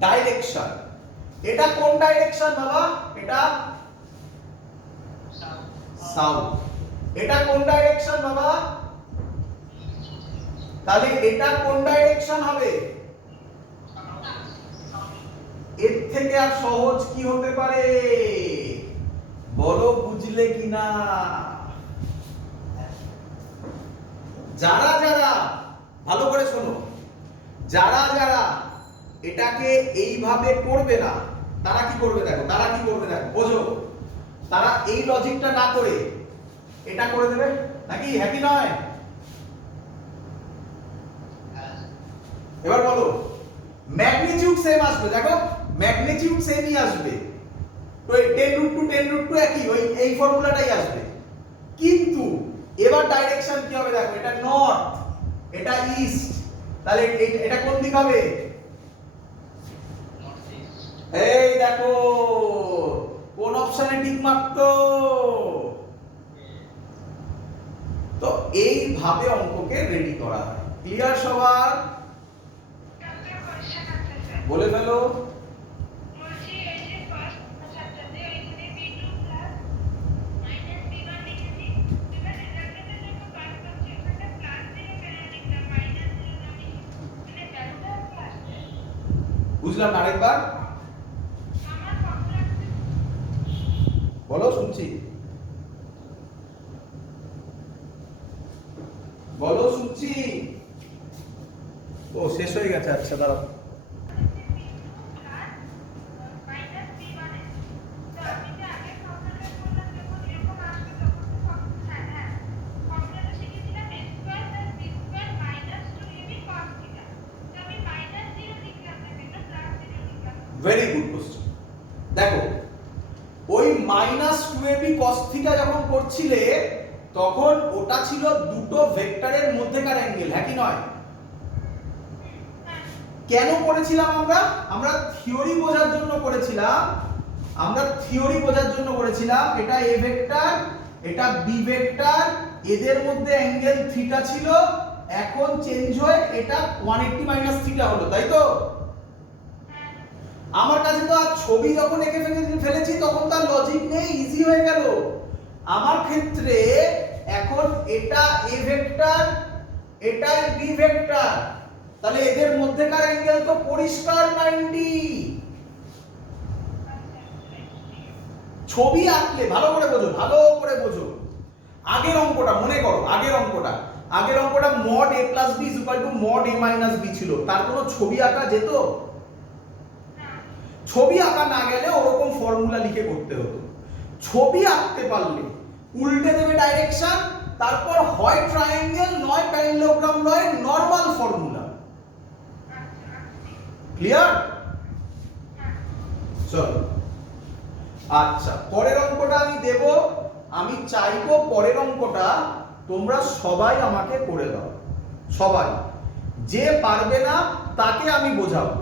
ডাইরেকশন, এটা কোন ডাইরেকশন বাবা? এটা সাউথ। এটা কোন ডাইরেকশন বাবা? তাহলে এটা কোন ডাইরেকশন হবে? এর থেকে আর সহজ কি হতে পারে বলো, বুঝলে কিনা? যারা যারা ভালো করে শোনো, যারা যারা এটাকে এইভাবে করবে না তারা কি করবে দেখো, তারা কি করবে দেখো, বোঝো। তারা এই লজিকটা না করে এটা করে দেবে নাকি? হ্যাঁ কি নয়? এবার বলো, ম্যাগনিটিউড সেম আসবে, দেখো ম্যাগনিটিউড সেমই আসবে, তো 10√2 একই, ওই এই ফর্মুলাটাই আসবে। কিন্তু এবার ডাইরেকশন কি হবে দেখো, এটা নর্থ, এটা ইস্ট, তাহলে এটা কোন দিক হবে? এই দেখো কোন অপশনে টিক মারতো। তো এইভাবে অঙ্ককে রেডি করা হয়। ক্লিয়ার সবার? বলে ফেলো। বুঝলাম না, আরেকবার বলো, শুনছি, বলো শুনছি। ও শেষ হয়ে গেছে, আচ্ছা দাঁড়াও। Very good question. দেখো ওই -2ab cos θ যখন করছিলে তখন ওটা ছিল দুটো ভেক্টরের মধ্যেকার অ্যাঙ্গেল, হ্যাঁ কি নয়? কেন করেছিলাম আমরা? আমরা থিওরি বোঝার জন্য করেছিলাম, আমরা থিওরি বোঝার জন্য করেছিলাম। এটা a ভেক্টর, এটা b ভেক্টর, এদের মধ্যে অ্যাঙ্গেল θ ছিল, এখন চেঞ্জ হয়ে এটা 180 θ হলো, তাই তো? আমার কাছে তো আর ছবি যখন এঁকে ফেলেছি তখন তার লজিক নেই, ইজি হয়ে গেল। আমার ক্ষেত্রে এখন এটা a ভেক্টর, এটা b ভেক্টর, তাহলে এদের মধ্যেকার অ্যাঙ্গেল তো পরিষ্কার 90। ছবি আঁকলে ভালো করে বোঝো, ভালো করে বোঝো। আগের অঙ্কটা মনে করো, আগের অঙ্কটা mod a plus b is equal to mod a minus b ছিল, তার কোনো ছবি আঁকা যেত? ছবি আঁকা না গেলে ওরকম ফর্মুলা লিখে করতে হতো। ছবি আঁকতে পারলে উল্টে দেবে ডাইরেকশন, তারপর হয় ট্রায়াঙ্গেল নয় প্যারালেলোগ্রাম নয় নরমাল ফর্মুলা। ক্লিয়ার? চলো আচ্ছা, পরের অঙ্কটা আমি দেব। আমি চাইবো পরের অঙ্কটা তোমরা সবাই আমাকে করে দাও, সবাই। যে পারবে না তাকে আমি বোঝাবো,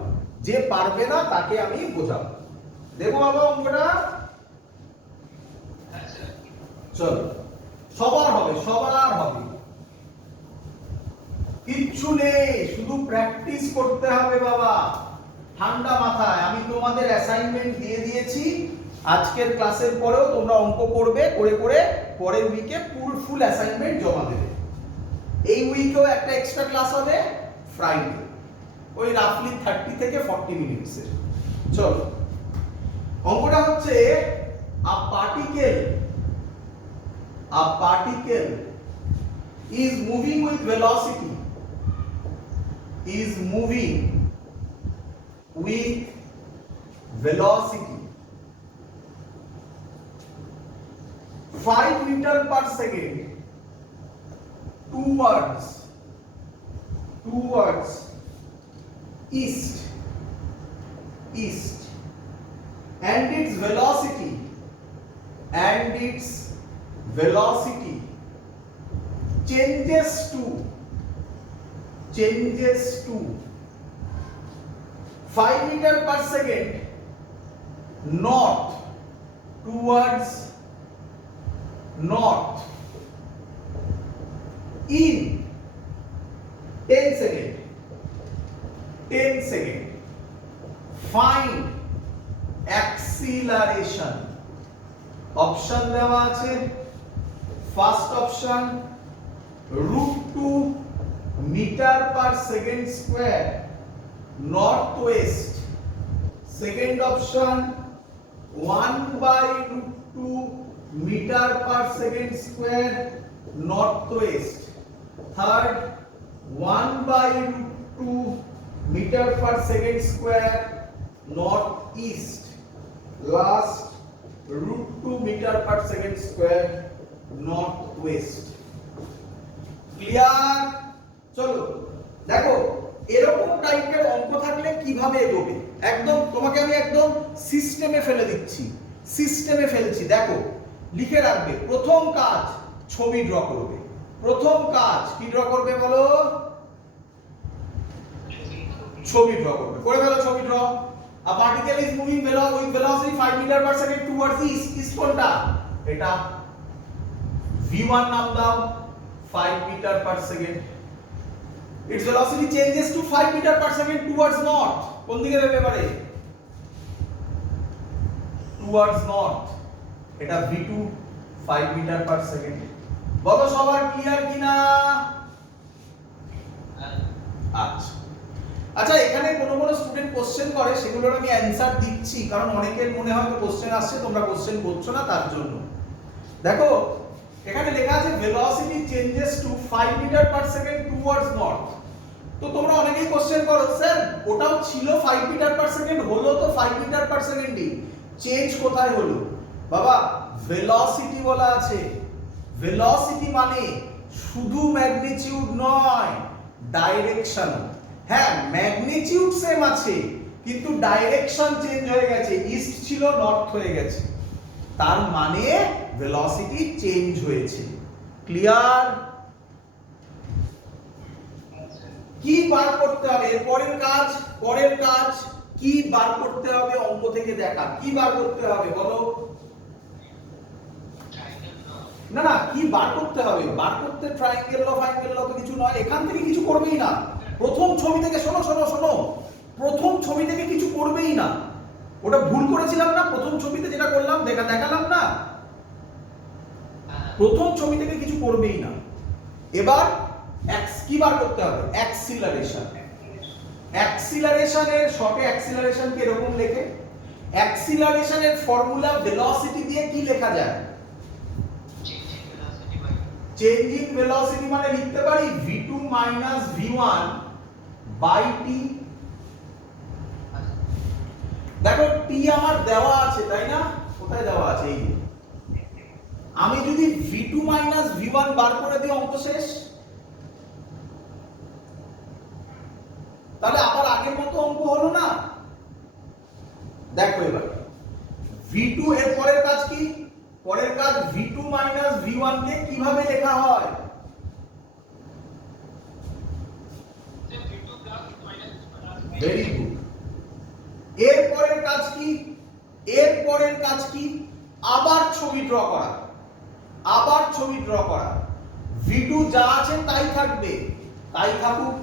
যে পারবে না তাকে আমি বোঝাবো। দেখো বাবা অঙ্কটা, চলো সবার হবে, সবার হবে, কিচ্ছু নেই, শুধু প্র্যাকটিস করতে হবে বাবা, ঠান্ডা মাথায়। আমি তোমাদের অ্যাসাইনমেন্ট দিয়ে দিয়েছি, আজকের ক্লাসের পরেও তোমরা অঙ্ক করবে, করে করে পরের উইকে ফুল অ্যাসাইনমেন্ট জমা দেবে। এই উইকেও একটা এক্সট্রা ক্লাস হবে ফ্রাইডে, ওই রাফলি 30 থেকে 40 মিনিটসের। চলো অঙ্কটা হচ্ছে a particle is moving with velocity, is moving with velocity 5 meter per second towards east, and its velocity changes to 5 meter per second north, towards north in 10 second, 10 second. Find acceleration. Option দেওয়া আছে, first option √2 metre per second square north west, second option 1/√2 metre per second square north west, third 1/√2 metre per second square north east, last √2 metre per second square north west. Clear? চলো দেখো এরকম টাইপের অঙ্ক থাকলে কিভাবে এগোবে, একদম তোমাকে আমি একদম সিস্টেমে ফেলে দিচ্ছি, সিস্টেমে ফেলছি। দেখো লিখে রাখবে, প্রথম কাজ ছবি ড্র করবে। প্রথম কাজ কি ড্র করবে বলো? ছবি ড্র করবে। করে ফেলো ছবি draw. A particle is moving with velocity 5 meter per second towards the east. East কোনটা? এটা v1 নাম দাও, 5 meter per second. Its velocity changes to 5 meter per second towards north. কোন দিকে যাবে এবারে? Towards north. এটা v2 5 meter per second. বলো সবার ক্লিয়ার কিনা? আচ্ছা আচ্ছা, এখানে কোনো স্টুডেন্ট কোশ্চেন করে, সেগুলোর আমি অ্যানসার দিচ্ছি, কারণ অনেকের মনে হয় তো কোশ্চেন আসছে তোমরা কোশ্চেন করছো না, তার জন্য। দেখো এখানে লেখা আছে velocity changes to 5 metre per second towards north. তো তোমরা অনেকেই কোশ্চেন করো, স্যার ওটাও ছিল 5 মিটার পার সেকেন্ড, হলো তো 5 মিটার পার সেকেন্ডই, চেঞ্জ কোথায় হলো? বাবা ভেলোসিটি বলা আছে, ভেলোসিটি মানে শুধু ম্যাগনিটিউড নয়, ডাইরেকশন। হ্যাঁ ম্যাগনিটিউড সেম আছে কিন্তু ডাইরেকশন চেঞ্জ হয়ে গেছে, ইস্ট ছিল নর্থ হয়ে গেছে, তার মানে ভেলোসিটি চেঞ্জ হয়েছে। ক্লিয়ার? কি বার করতে হবে পরের কাজ? পরের কাজ কি বার করতে হবে? অঙ্ক থেকে দেখা কি বার করতে হবে বলো? না না, কি বার করতে হবে? বার করতে ট্রায়াঙ্গেল ল ফাইঙ্গেল ল তো কিছু নয়, এখান থেকে কিছু করবেই না। প্রথম ছবি থেকে শোনো শোনো শোনো, প্রথম ছবি থেকে কিছু করবেই না। ওটা ভুল করেছিলাম না, প্রথম ছবিতে যেটা করলাম দেখালাম না, প্রথম ছবি থেকে কিছু করবেই না। এবার কি বার করতে হবে? অ্যাক্সিলারেশন। অ্যাক্সিলারেশনের শর্টে অ্যাক্সিলারেশন কি এরকম লেখে? অ্যাক্সিলারেশনের ফর্মুলা ভেলোসিটি দিয়ে কি লেখা যায়? চেঞ্জ ইন ভেলোসিটি মানে লিখতে পারি v2 v1 t। দেখো t আমার দেওয়া আছে তাই না? কোথায় দেওয়া আছে? এই আমি যদি v2 v1 বার করে দিই অঙ্ক শেষ। তাহলে আবার আগের মতো অঙ্ক হলো না? দেখো এবার v2 এর পরের কাজ কি? পরের কাজ v2 v1 কে কিভাবে লেখা হয়? Very good. এর পরের কাজ কি? এর পরের কাজ কি? আবার ছবি ড্র করা, আবার ছবি ড্র করা। v2 যা আছে তাই থাকবে, তাই থাকুক,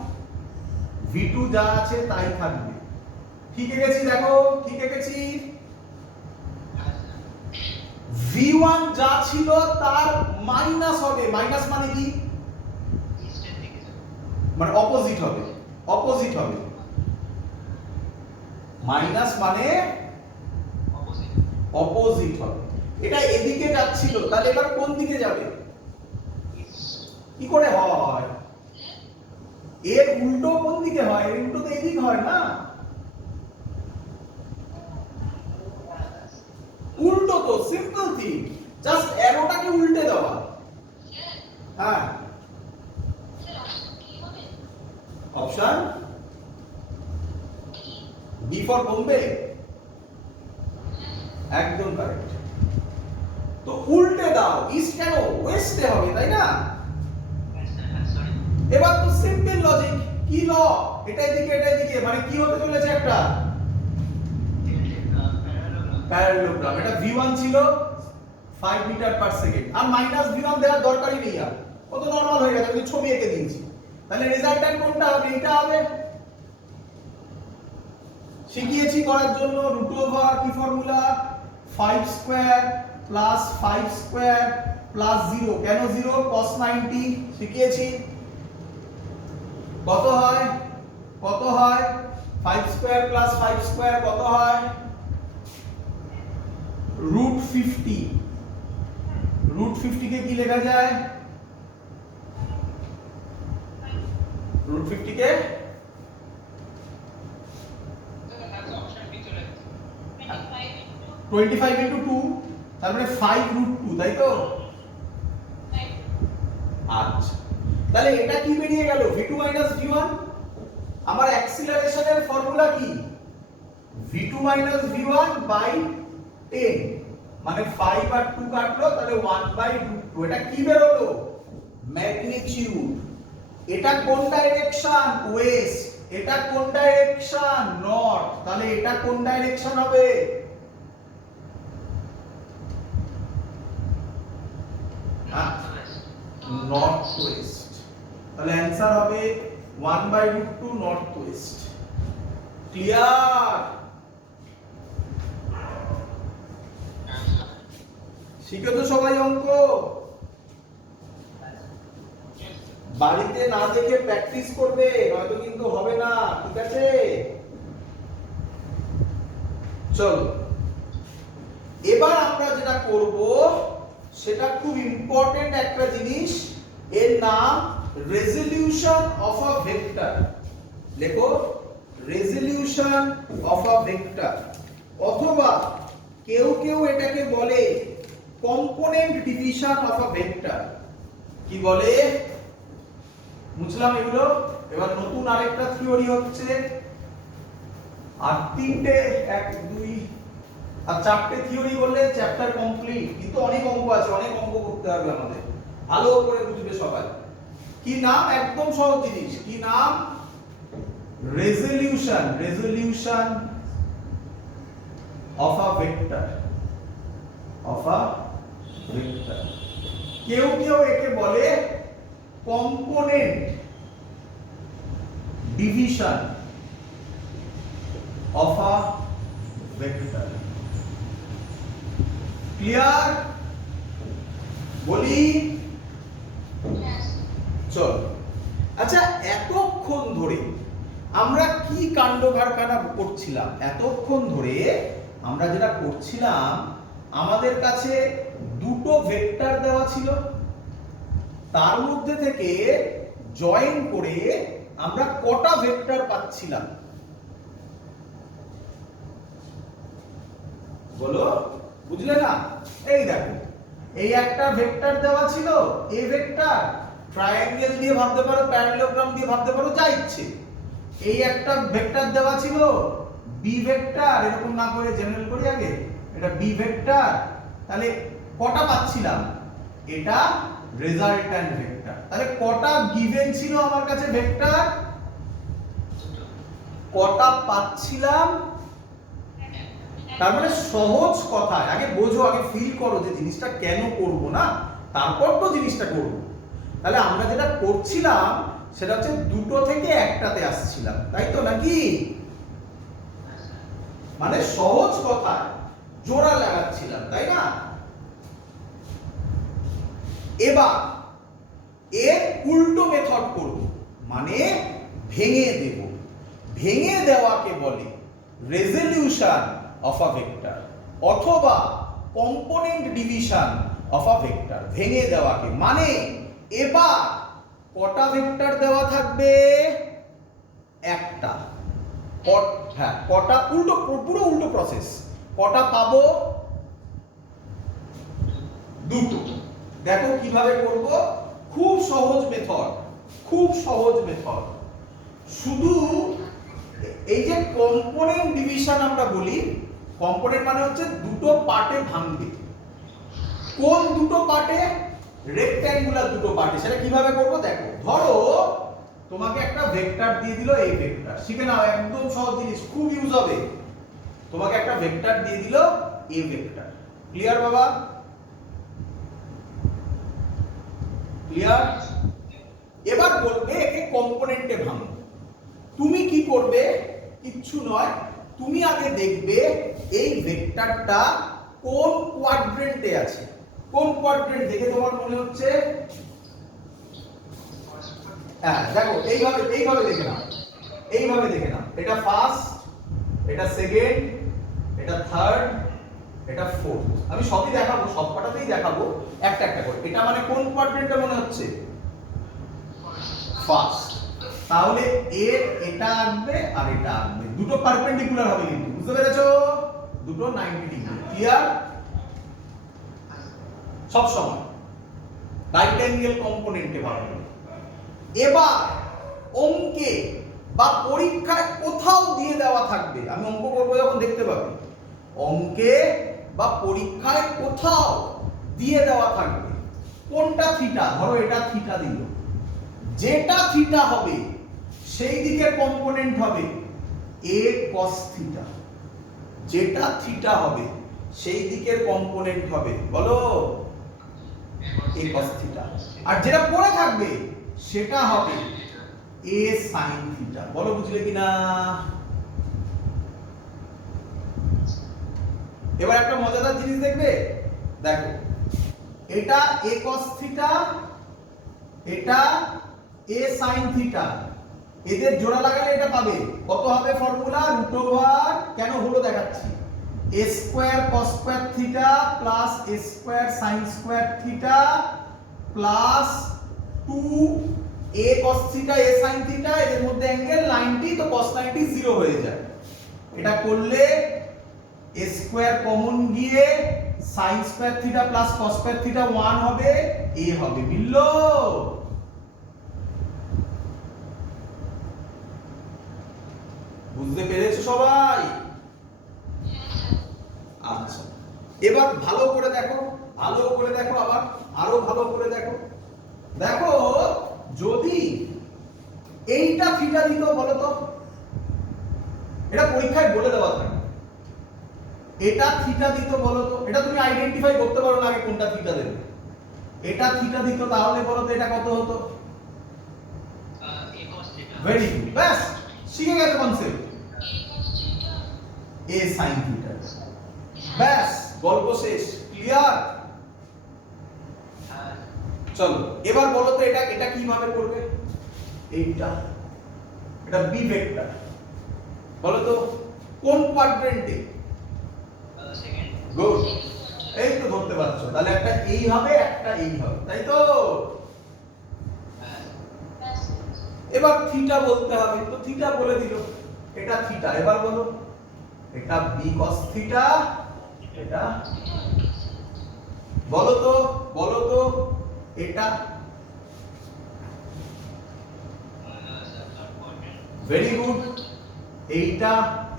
v2 যা আছে তাই থাকবে। ঠিক গেছি? দেখো ঠিক গেছি। v1 যা ছিল তার মাইনাস হবে। মাইনাস মানে কি? মানে অপোজিট হবে, অপোজিট হবে। মাইনাস মানে অপোজিট হবে। এটা এদিকে যাচ্ছিল, তাহলে এবার কোন দিকে যাবে? কি করে হয়? এর উল্টো কোন দিকে হয়? এর উল্টো তো এদিক হয় না? উল্টো তো সিম্পল থিং, জাস্ট অ্যারোটাকে উল্টে দেওয়া। হ্যাঁ অপশন বি ফর বোম্বে, একদম কারেক্ট। তো উল্টে দাও, ইস্ট কেন? ওয়েস্টে হবে তাই না? এবার তো সিম্পল লজিক। কি ল? এটা এদিকে এটা এদিকে, মানে কি হতে চলেছে? একটা প্যারালেলোগ্রাম। এটা v1 ছিল 5 মিটার পার সেকেন্ড, আর মাইনাস v1 দেওয়ার দরকারই নেই, আর ও তো নরমাল হয়ে গেছে, আমি ছবি এঁকে দিয়েছি। তাহলে রেজাল্ট্যান্ট কোনটা হবে? এটা হবে। শিখিয়েছি করার জন্য রুট ওভার কি formula, 5 square plus 5 square plus 0। কেন 0? cos 90 শিখিয়েছি। কত হয়? কত হয়? 5 স্কয়ার প্লাস 5 স্কয়ার কত হয়? রুট 50। রুট 50 কে কি লেখা যায়? রুট 50 কে 25 ইনটু 2, তার মানে 5 রুট 2, তাই তো? আচ্ছা, তাহলে এটা কি বেরিয়ে গেল? v2 v1। আমার অ্যাক্সিলারেশনের ফর্মুলা কি? v2 v1 বাই 10, মানে 5 আর 2 কাটলো, তাহলে 1/√2। এটা কি বেরোলো? ম্যাগনিটিউড। এটা কোন ডাইরেকশন? ওয়েস্ট। এটা কোন ডাইরেকশন? নর্থ। তাহলে এটা কোন ডাইরেকশন হবে? North West. তাহলে অ্যানসার হবে 1/√2 নর্থ ওয়েস্ট। ক্লিয়ার? শিখে তো সবাই অঙ্ক? বাড়িতে না দেখে প্র্যাকটিস করবে, নয়তো কিন্তু হবে না, ঠিক আছে? চলো এবার আমরা যেটা করব সেটা খুব ইম্পর্টেন্ট একটা জিনিস, এর নাম রেজোলিউশন অফ আ ভেক্টর। লেখো রেজোলিউশন অফ আ ভেক্টর, অথবা কেউ কেউ এটাকে বলে component division of a vector. কি বলে? বুঝলাম এগুলো। এবার নতুন আরেকটা থিওরি হচ্ছে, আর তিনটে 1 2 আর 4টে থিওরি বললে চ্যাপ্টার কমপ্লিট। কিন্তু অনেক অঙ্ক আছে, অনেক অঙ্ক করতে হবে আমাদের, ভালো করে বুঝবে সবাই। কি নাম? একদম সহজ জিনিস। কি নাম? Resolution. Resolution of a vector. Of a vector. কেউ কেউ একে বলে component division of a vector. Clear? বলি? চল। আচ্ছা, এতক্ষণ ধরে আমরা কি কাণ্ড কারখানা করছিলাম? এতক্ষণ ধরে আমরা যেটা করছিলাম, আমাদের কাছে দুটো ভেক্টর দেওয়া ছিল, তার মধ্যে থেকে জয়েন করে আমরা কটা ভেক্টর পাচ্ছিলাম? বলো, বুঝলে না? এই দেখো, এই একটা ভেক্টর দেওয়া ছিল, এ ভেক্টর, ট্রায়াঙ্গেল দিয়ে ভাবতে পারো, প্যারালেলোগ্রাম দিয়ে ভাবতে পারো, যা ইচ্ছে। এই একটা ভেক্টর দেওয়া ছিল, বি ভেক্টর, এরকম না করে জেনারেল করি আগে, এটা বি ভেক্টর। তাহলে কটা পাচ্ছিলাম? এটা রেজাল্ট্যান্ট ভেক্টর। তাহলে কটা গিভেন ছিল আমার কাছে ভেক্টর? কটা পাচ্ছিলাম? তার মানে সহজ কথায়, আগে বোঝো, আগে ফিল করো যে জিনিসটা কেন করব না, তারপর তো জিনিসটা করব। তাহলে আমরা যেটা করছিলাম সেটা হচ্ছে দুটো থেকে একটাতে আসছিলাম, তাই তো নাকি? মানে সহজ কথায় জোড়া লাগাচ্ছিলাম, তাই না? এবার এর উল্টো মেথড করব, মানে ভেঙে দেব। ভেঙে দেওয়াকে বলে রেজোলিউশন অফ আ ভেক্টর, অথবা component division of a vector. ভেঙে দেওয়াকে মানে, এবার কটা ভেক্টর দেওয়া থাকবে? একটা। হ্যাঁ, কটা? উল্টো, পুরো উল্টো প্রসেস। কটা পাবো? দুটো। দেখো কিভাবে করব, খুব সহজ মেথড, খুব সহজ মেথড। শুধু এই যে কম্পোনেন্ট ডিভিশন আমরা বলি, কম্পোনেন্ট মানে হচ্ছে দুটো পার্টে ভাঙবে। কোন দুটো পার্টে? রেক্ট্যাঙ্গুলার দুটো পার্টে। সেটা কিভাবে করব দেখো। ধরো তোমাকে একটা ভেক্টর দিয়ে দিল, এই ভেক্টর, শিখে নাও, একদম সহজ জিনিস, খুব ইউজ হবে। তোমাকে একটা ভেক্টর দিয়ে দিল এ ভেক্টর। ক্লিয়ার বাবা? ক্লিয়ার? এবার বলবে একে কম্পোনেন্টে ভাঙো। তুমি কি করবে? কিচ্ছু নয়, তুমি আগে দেখবে এই ভেক্টরটা কোন কোয়াড্রেন্টে আছে। কোন কোয়াড্রেন্ট দেখে তোমার মনে হচ্ছে? হ্যাঁ দেখো, এইভাবে দেখে নাও, এইভাবে দেখে নাও। এটা ফার্স্ট, এটা সেকেন্ড, এটা থার্ড, এটা ফোর্থ। আমি সবই দেখাবো, সবকটাতেই দেখাবো একটা একটা করে। এটা মানে কোন কোয়াড্রেন্টে মনে হচ্ছে? ফার্স্ট। তাহলে এর এটা আসবে আর এটা আসবে, দুটো পারপেন্ডিকুলার হবে কিন্তু, বুঝতে পেরেছো? দুটো 90 ডিগ্রি। ক্লিয়ার? সব সময় রাইট অ্যাঙ্গেল কম্পোনেন্টে ভাবো। এবার অঙ্কে বা পরীক্ষায় কোথাও দিয়ে দেওয়া থাকবে, আমি অঙ্ক করবো যখন দেখতে পাবে, অঙ্কে বা পরীক্ষায় কোথাও দিয়ে দেওয়া থাকবে কোনটা থিটা, ধরো এটা থিটা দিল, যেটা থিটা হবে সেই দিকের কম্পোনেন্ট হবে a cos থিটা। যেটা থিটা হবে সেই দিকের কম্পোনেন্ট হবে, বলো, a cos থিটা। আর যেটা পড়ে থাকবে সেটা হবে a sin থিটা। বলো বুঝলে কিনা? এবার একটা মজাদার জিনিস দেখবে, দেখো এটা a cos থিটা, এটা a sin থিটা, এদের জোড়া লাগালে এটা পাবে কত হবে? ফর্মুলা রুট ওভার, কেন হলো দেখাচ্ছি, a square cos square theta plus a square sin square theta plus 2 a cos theta a sin theta, এদের মধ্যে অ্যাঙ্গেল 90, তো cos 90 0 হয়ে যায়। এটা করলে a স্কয়ার কমন গিয়ে sin square theta plus cos square theta 1 হবে, a হবে, মিললো? বুঝতে পেরেছো সবাই? আচ্ছা, এবার ভালো করে দেখো, ভালো করে দেখো, আবার আরো ভালো করে দেখো। দেখো যদি এইটা থিটা দিত, বলো তো, এটা পরীক্ষায় বলে দেওয়া থাকে, এটা থিটা দিত, বলো তো, এটা তুমি আইডেন্টিফাই করতে পারো না আগে কোনটা থিটা দেবে। এটা থিটা দিত, তাহলে বলো তো এটা কত হতো? ভেরি গুড, ব্যাস শিখে গেছো কনসেপ্ট, a sin থিটা। ব্যাস গল্প শেষ। ক্লিয়ার? চলো এবার বলো তো এটা এটা কিভাবে করবে? এইটা, এটা বি ভেক্টর, বলো তো কোন কোয়াড্রেন্টে? গুড, এই তো ধরতে পারছো। তাহলে একটা এই হবে, একটা এই হবে, তাই তো? এবার থিটা বলতে হবে, তো থিটা বলে দিল, এটা থিটা। এবার বলো এটা বি cos থিটা, এটা বলো তো এটা, ভেরি গুড, এইটা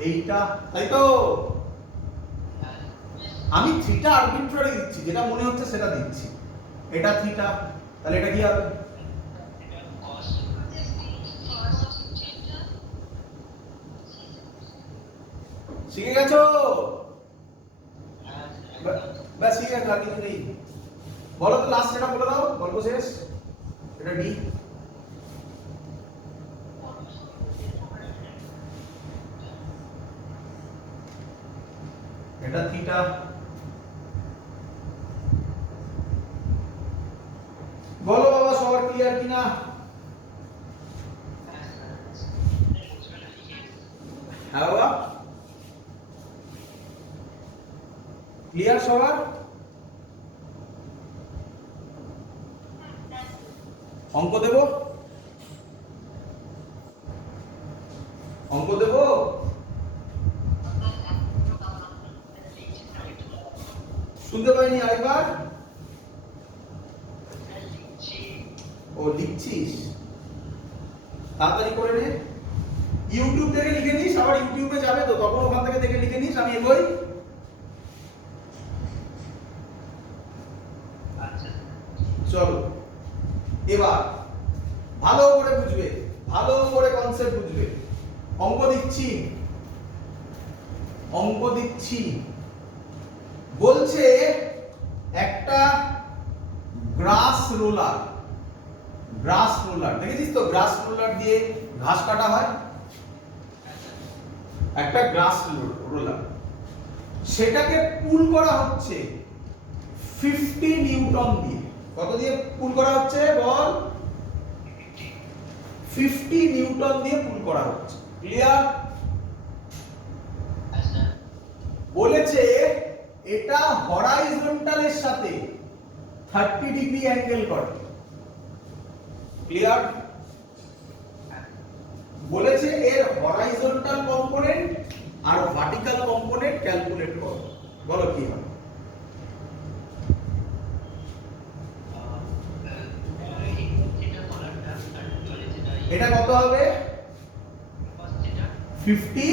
এইটা, তাই তো? আমি থিটা আরবিট্রারি দিচ্ছি, যেটা মনে হচ্ছে সেটা দিচ্ছি। এটা থিটা, তাহলে এটা কি হবে? শিখে গেছো? ব্যাস শিখে গেছো, আর কিছু নেই। বলো তো লাস্ট এটা বলে দাও, গল্প শেষ। এটা ডি, এটা থিটা, বলো বাবা সবার ক্লিয়ার কিনা? হ্যাঁ বাবা, ক্লিয়ার সবার? অঙ্ক দেব, অঙ্ক দেব? শুনতে পাইনি, আরেকবার। ও লিখছিস, তাড়াতাড়ি করে নে। ইউটিউব থেকে লিখে নিস, আবার ইউটিউবে যাবে তো, তখন ওখান থেকে দেখে লিখে নিস, আমি এগোই। চলো এবার ভালো করে বুঝবে, ভালো করে কনসেপ্ট বুঝবে। অঙ্ক দিচ্ছি, অঙ্ক দিচ্ছি, বলছে একটা গ্রাস রোলার, দেখেছিস তো গ্রাস রোলার দিয়ে ঘাস কাটা হয়, একটা গ্রাস রোলার, সেটাকে পুল করা হচ্ছে 50 নিউটন দিয়ে। কত দিয়ে পুল করা হচ্ছে বল? 50 নিউটন দিয়ে পুল করা হচ্ছে। ক্লিয়ার? Yes, sir. বলেছে এটা হরাইজন্টালের সাথে 30 ডিগ্রি অ্যাঙ্গেল করে। ক্লিয়ার? বলেছে এর হরাইজন্টাল কম্পোনেন্ট আর ভার্টিক্যাল কম্পোনেন্ট ক্যালকুলেট করো। বলো কি হবে? এটা কত হবে? 50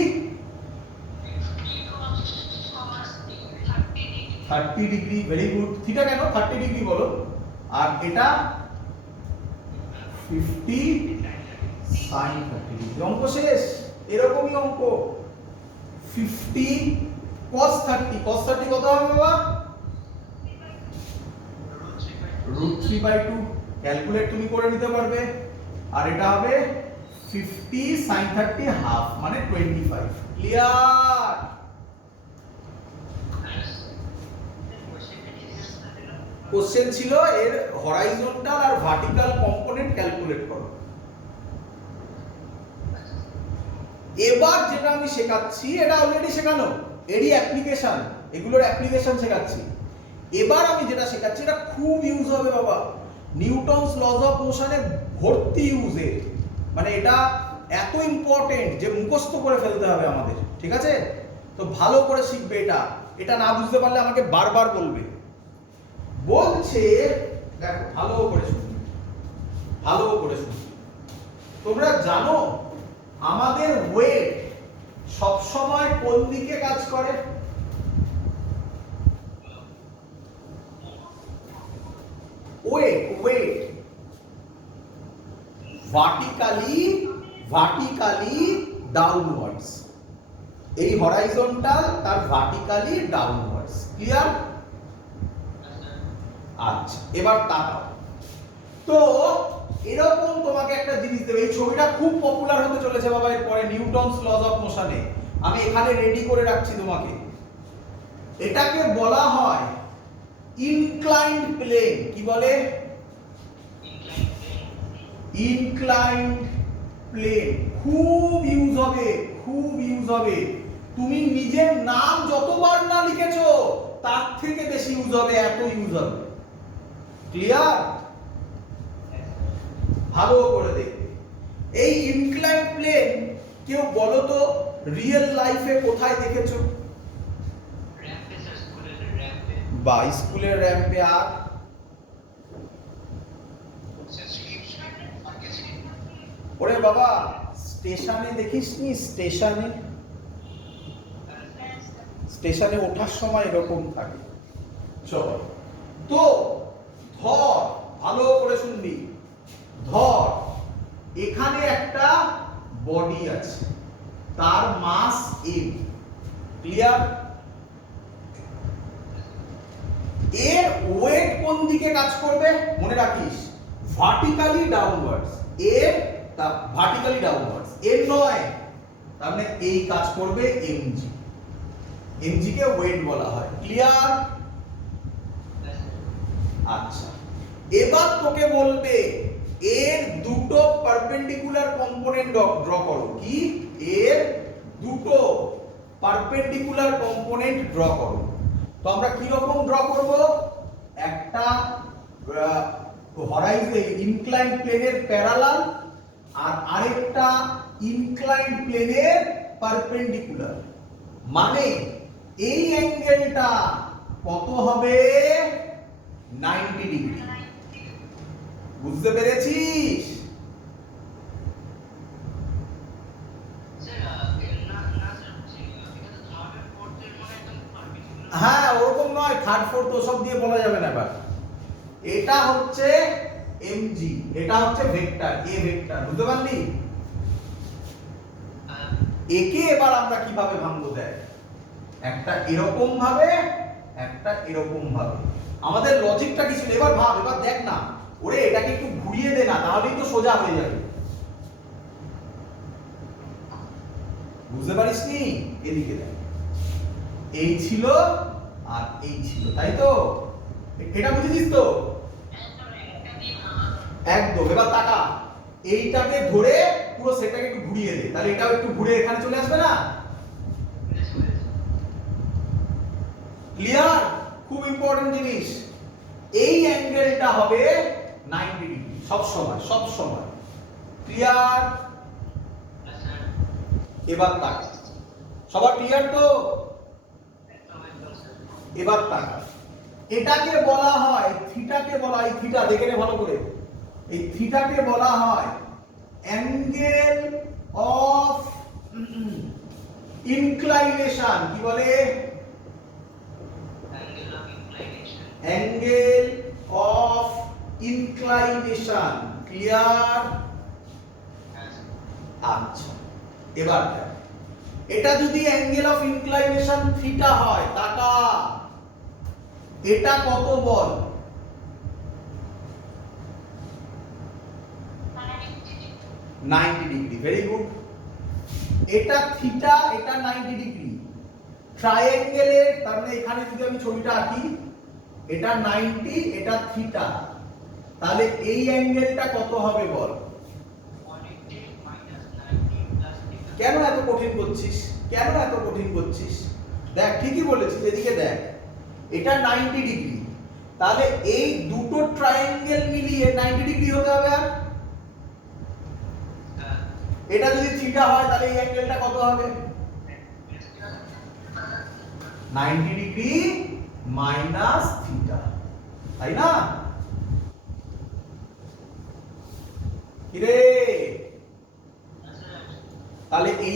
30 ডিগ্রি। Very good. থিটা কেন 30 ডিগ্রি বলো? আর এটা 50 sin 30 ডিগ্রি। অঙ্ক শেষ। এরকমই অঙ্ক। 50 cos 30 কত হবে বাবা? √3/2। ক্যালকুলেট তুমি করে নিতে পারবে। আর এটা হবে 50 sin 30 হাফ মানে 25। ক্লিয়ার? কোশ্চেন ছিল এর হরাইজন্টাল আর ভার্টিক্যাল কম্পোনেন্ট ক্যালকুলেট করো। এবার যেটা আমি শেখাচ্ছি এটা অলরেডি শেখানো, এরই অ্যাপ্লিকেশন, এগুলোর অ্যাপ্লিকেশন শেখাচ্ছি। এবার আমি যেটা শেখাচ্ছি এটা খুব ইউজ হবে বাবা, নিউটনস লজ অফ মোশনে ভর্তি ইউজে, মানে এটা এত ইম্পর্টেন্ট যে মুখস্থ করে ফেলতে হবে আমাদের। ঠিক আছে? তো ভালো করে শিখবে এটা। এটা না বুঝতে পারলে আমাকে বারবার বলবে। বলছে দেখো ভালো করে শুনবে, ভালো করে শুনবে। তোমরা জানো আমাদের ওয়েট সব সময় কোন দিকে কাজ করে? Weight vertically downwards. এই হরাইজন্টাল তার ভার্টিক্যালি ডাউনওয়ার্ডস। ক্লিয়ার? আচ্ছা এবার তাকাও তো, এরকম তোমাকে একটা জিনিস দেবে। এই ছবিটা খুব পপুলার হতে চলেছে বাবা এরপরে নিউটনস লজ অফ মোশনে। আমি এখানে রেডি করে রাখছি তোমাকে। এটাকে বলা হয় ইনক্লাইন্ড প্লেন। কি বলে? Inclined plane. খুব ইউজ হবে। তুমি নিজের নাম যতবার না লিখেছো তার থেকে বেশি ইউজ হবে, এত ইউজ হবে। ক্লিয়ার? ভালো করে দেখবে। এই ইনক্লাইন্ড প্লেন কেউ বলো তো রিয়েল লাইফে কোথায় দেখেছো? বা স্কুলের র্যাম্পে। আর ওরে বাবা স্টেশনে দেখিসনি? স্টেশনে ওঠার সময় এরকম থাকে। চলো তো ধর, ভালো করে শুনবি। ধর এখানে একটা বডি আছে, তার মাস m। ক্লিয়ার? এর ওয়েট কোন দিকে কাজ করবে মনে রাখিস? Vertically downwards. এর ভার্টিক্যালি ডাউনওয়ার্ডস, এর নয়। তার মানে এই কাজ করবে mg। mg কে ওয়েট বলা হয়। ক্লিয়ার? আচ্ছা এবার তোকে বলবে এর দুটো পারপেন্ডিকুলার কম্পোনেন্ট ড্র করো। কি? এর দুটো পারপেন্ডিকুলার কম্পোনেন্ট ড্র করো। তো আমরা কি রকম ড্র করব? একটা হরাইজন্টাল ইনক্লাইন্ড প্লেনের প্যারালাল আর আরেকটা ইনক্লাইন্ড প্লেনের পারপেন্ডিকুলার। মানে এই অ্যাঙ্গেলটা কত হবে? 90 ডিগ্রি। বুঝতে পেরেছিস? হ্যাঁ ওরকম নয়, থার্ড ফোর্থ ওসব দিয়ে বলা যাবে না। এবার এটা হচ্ছে mg, এটা হচ্ছে ভেক্টর a ভেক্টর। বুঝতে পারলি? একে এবার আমরা কিভাবে ভাঙবো দেখ। একটা এরকম ভাবে, একটা এরকম ভাবে। আমাদের লজিকটা কি ছিল? এবার ভাব, এবার দেখ না, ওরে এটাকে একটু ঘুরিয়ে দে না, তাহলেই তো সোজা হয়ে যাবে। বুঝতে পারিস নি? এদিকে দেখ, এই ছিল আর এই ছিল, তাই তো? এটা বুঝেছিস তো? একদম। এবার তাকা, এইটাকে ধরে পুরো সেটটাকে একটু ঘুরিয়ে দে, তাহলে এটাও একটু ঘুরে এখানে চলে আসবে না? ক্লিয়ার? খুব ইম্পর্টেন্ট জিনিস। এই অ্যাঙ্গেলটা হবে 90 ডিগ্রি সব সময়, সব সময়। ক্লিয়ার? এবার তাকা, সবার ক্লিয়ার তো? এবার তাকা, এটাকে বলা হয়, থিটাকে বলা হয়, থিটা দেখে নে ভালো করে, এই থিটাকে বলা হয় অ্যাঙ্গেল অফ ইনক্লাইনেশন। কি বলে? Angle of inclination. ক্লিয়ার? আচ্ছা, এবার দেখ, এটা যদি অ্যাঙ্গেল অফ ইনক্লাইনেশন থিটা হয়, তাকা, এটা কত বল? 90 ডিগ্রি। Very good. এটা থিটা, এটা 90 ডিগ্রি। ট্রায়াঙ্গেলের, তার মানে এখানে যদি আমি ছবিটা আঁকি, এটা 90, এটা থিটা, তাহলে এই অ্যাঙ্গেলটা কত হবে বল? কেন এত কঠিন করছিস? কেন এত কঠিন করছিস? দেখ, ঠিকই বলেছিস, এদিকে দেখ, এটা 90 ডিগ্রি, তাহলে এই দুটো ট্রায়াঙ্গেল মিলিয়ে 90 ডিগ্রি হতে হবে। আর এটা যদি থিটা হয়, তাহলে এই অ্যাঙ্গেলটা কত হবে? 90 ডিগ্রি মাইনাস থিটা, তাই না? কিরে, তাহলে এই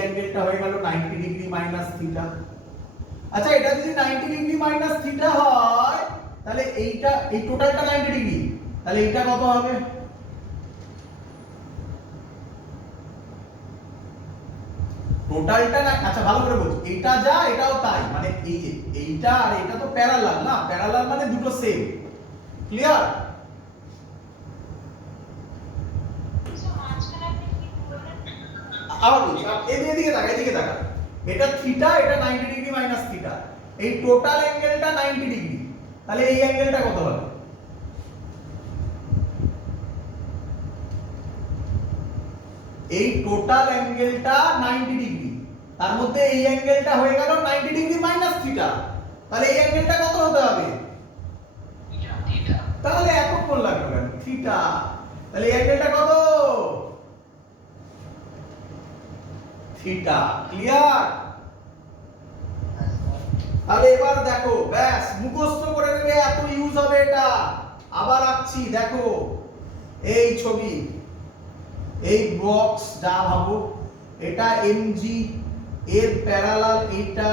অ্যাঙ্গেলটা হয়ে গেল 90 ডিগ্রি মাইনাস থিটা। আচ্ছা, এটা যদি 90 ডিগ্রি মাইনাস থিটা হয়, তাহলে এইটা, এই টোটালটা 90 ডিগ্রি, তাহলে এইটা কত হবে? টোটালটা না, আচ্ছা ভালো করে বলছি, এটা যা এটাও তাই, মানে এই যে এইটা আর এটা তো প্যারালাল না, প্যারালাল মানে দুটো সেম। ক্লিয়ার? আবার বলছি, এদিকে তাকা, এদিকে তাকা, এটা থিটা, এটা 90 ডিগ্রি মাইনাস থিটা, এই টোটাল অ্যাঙ্গেলটা 90 ডিগ্রি, তাহলে এই অ্যাঙ্গেলটা কত হবে? এই টোটাল অ্যাঙ্গেলটা 90 ডিগ্রি, তার মধ্যে এই অ্যাঙ্গেলটা হয়ে গেল 90 ডিগ্রি মাইনাস থিটা, তাহলে এই অ্যাঙ্গেলটা কত হতে হবে? তাহলে এতক্ষণ লাগলো কেন? থিটা, তাহলে এই অ্যাঙ্গেলটা কত? থিটা। ক্লিয়ার? তাহলে এবার দেখো, ব্যাস মুখস্থ করে নেবে, এত ইউজ হবে এটা। আবার আঁকছি, দেখো এই ছবি, এই বক্স যা ভাবো, এটা এমজি, এর প্যারালাল এইটা,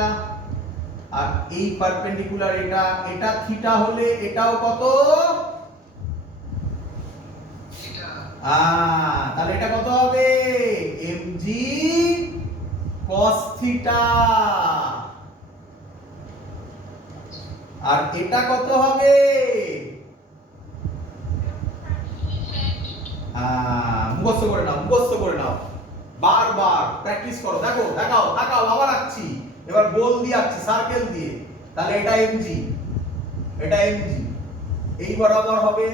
আর এই পারপেন্ডিকুলার এটা, এটা থিটা হলে এটাও কত? তাহলে এটা কত হবে? MG cos theta. আর এটা কত হবে? মুখস্থ করে নাও, মুখস্থ করে নাও, বারবার প্র্যাকটিস করো। দেখো, দেখাও, তাকাও, আবার আঁকছি, এবার গোল দিয়ে আঁকছি, সার্কেল দিয়ে। তাহলে এটা এমজি, এটা এমজি, এই বরাবর হবে,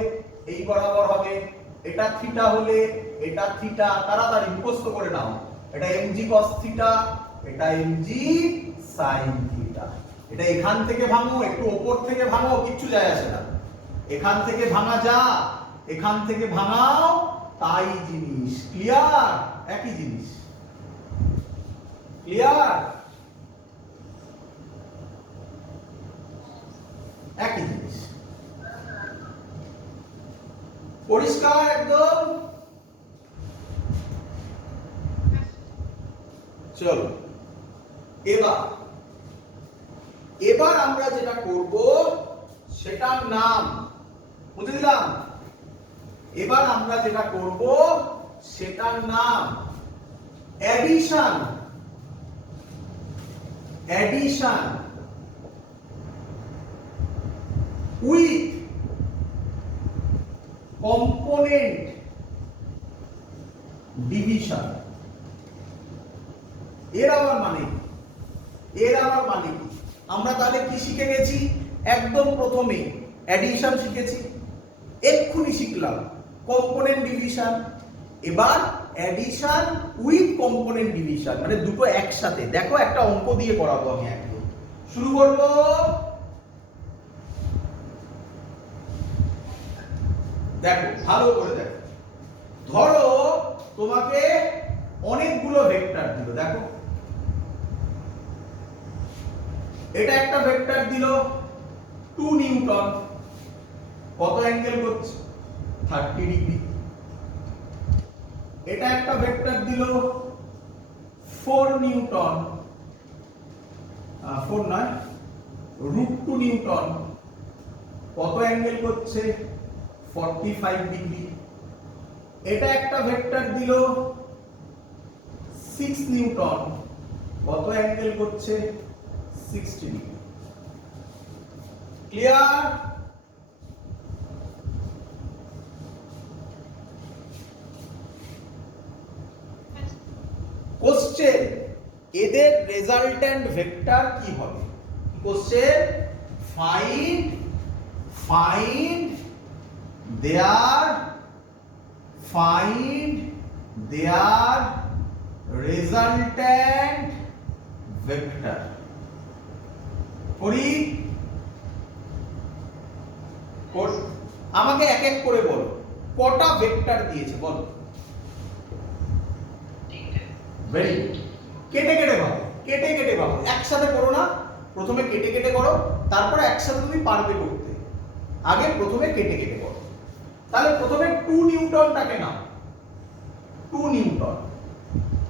এই বরাবর হবে, এটা থিটা হলে এটা থিটা, তাড়াতাড়ি মুখস্থ করে নাও। এটা এমজি cos থিটা, এটা এমজি sin থিটা। এটা এখান থেকে ভাঙো, একটু উপর থেকে ভাঙো, কিচ্ছু যায় আসে না, এখান থেকে ভাঙা যা, এখান থেকে ভাঙাও তাই জিনিস। ক্লিয়ার? একই জিনিস। ক্লিয়ার? একই জিনিস, পরিষ্কার একদম? চলো, এবার আমরা যেটা করব সেটার নাম বুঝে দিলাম। এবার আমরা যেটা করব সেটার নাম addition. Addition with component division. এর আবার মানে কি? আমরা তাহলে কি শিখে গেছি? একদম প্রথমে অ্যাডিশন শিখেছি, এক্ষুনি শিখলাম কম্পোনেন্ট ডিভিশন। এবার অ্যাডিশন উইথ কম্পোনেন্ট ডিভিশন, মানে দুটো একসাথে। দেখো একটা অঙ্ক দিয়ে করাবো আমি একদম। শুরু করব। দেখো ভালো করে দেখো। ধরো তোমাকে অনেকগুলো ভেক্টর দিল। দেখো এটা একটা ভেক্টর দিল 2 নিউটন, কত অ্যাঙ্গেল করছে? 30 ডিগ্রি। এটা একটা ভেক্টর দিল 4 নিউটন, 4 নয় √2 নিউটন, কত অ্যাঙ্গেল করছে? 45 ডিগ্রি। এটা একটা ভেক্টর দিল 6 নিউটন, কত অ্যাঙ্গেল করছে? 60 ডিগ্রি। ক্লিয়ার? কোশ্চেন, এদের রেজাল্ট্যান্ট ভেক্টর কি হবে? কোশ্চেন, ফাইন্ড দেয়ার রেজাল্ট্যান্ট ভেক্টর। করি? আমাকে এক এক করে বলো কটা ভেক্টর দিয়েছে বলো। Very good. কেটে কেটে ভাবো, একসাথে করো না, প্রথমে কেটে কেটে করো, তারপর একসাথে তুমি পারবে করতে। আগে প্রথমে কেটে কেটে করো। তাহলে প্রথমে 2 নিউটনটাকে নাও। 2 নিউটন,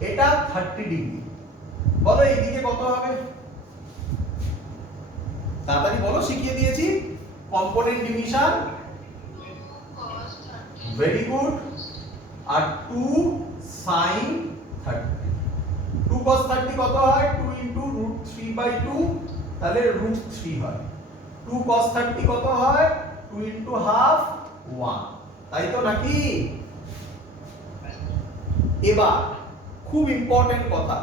এটা 30 ডিগ্রি। বলো এইদিকে কত হবে? তাড়াতাড়ি বলো, শিখিয়ে দিয়েছি। Component division, very good. আর 2 sin 30। 2 cos 30 কত হয়? 2 into √3/2, তাহলে √3 হয়। 2 cos 30 কত হয়? 2 into half 1, তাই তো নাকি? এবার খুব ইম্পর্টেন্ট কথা,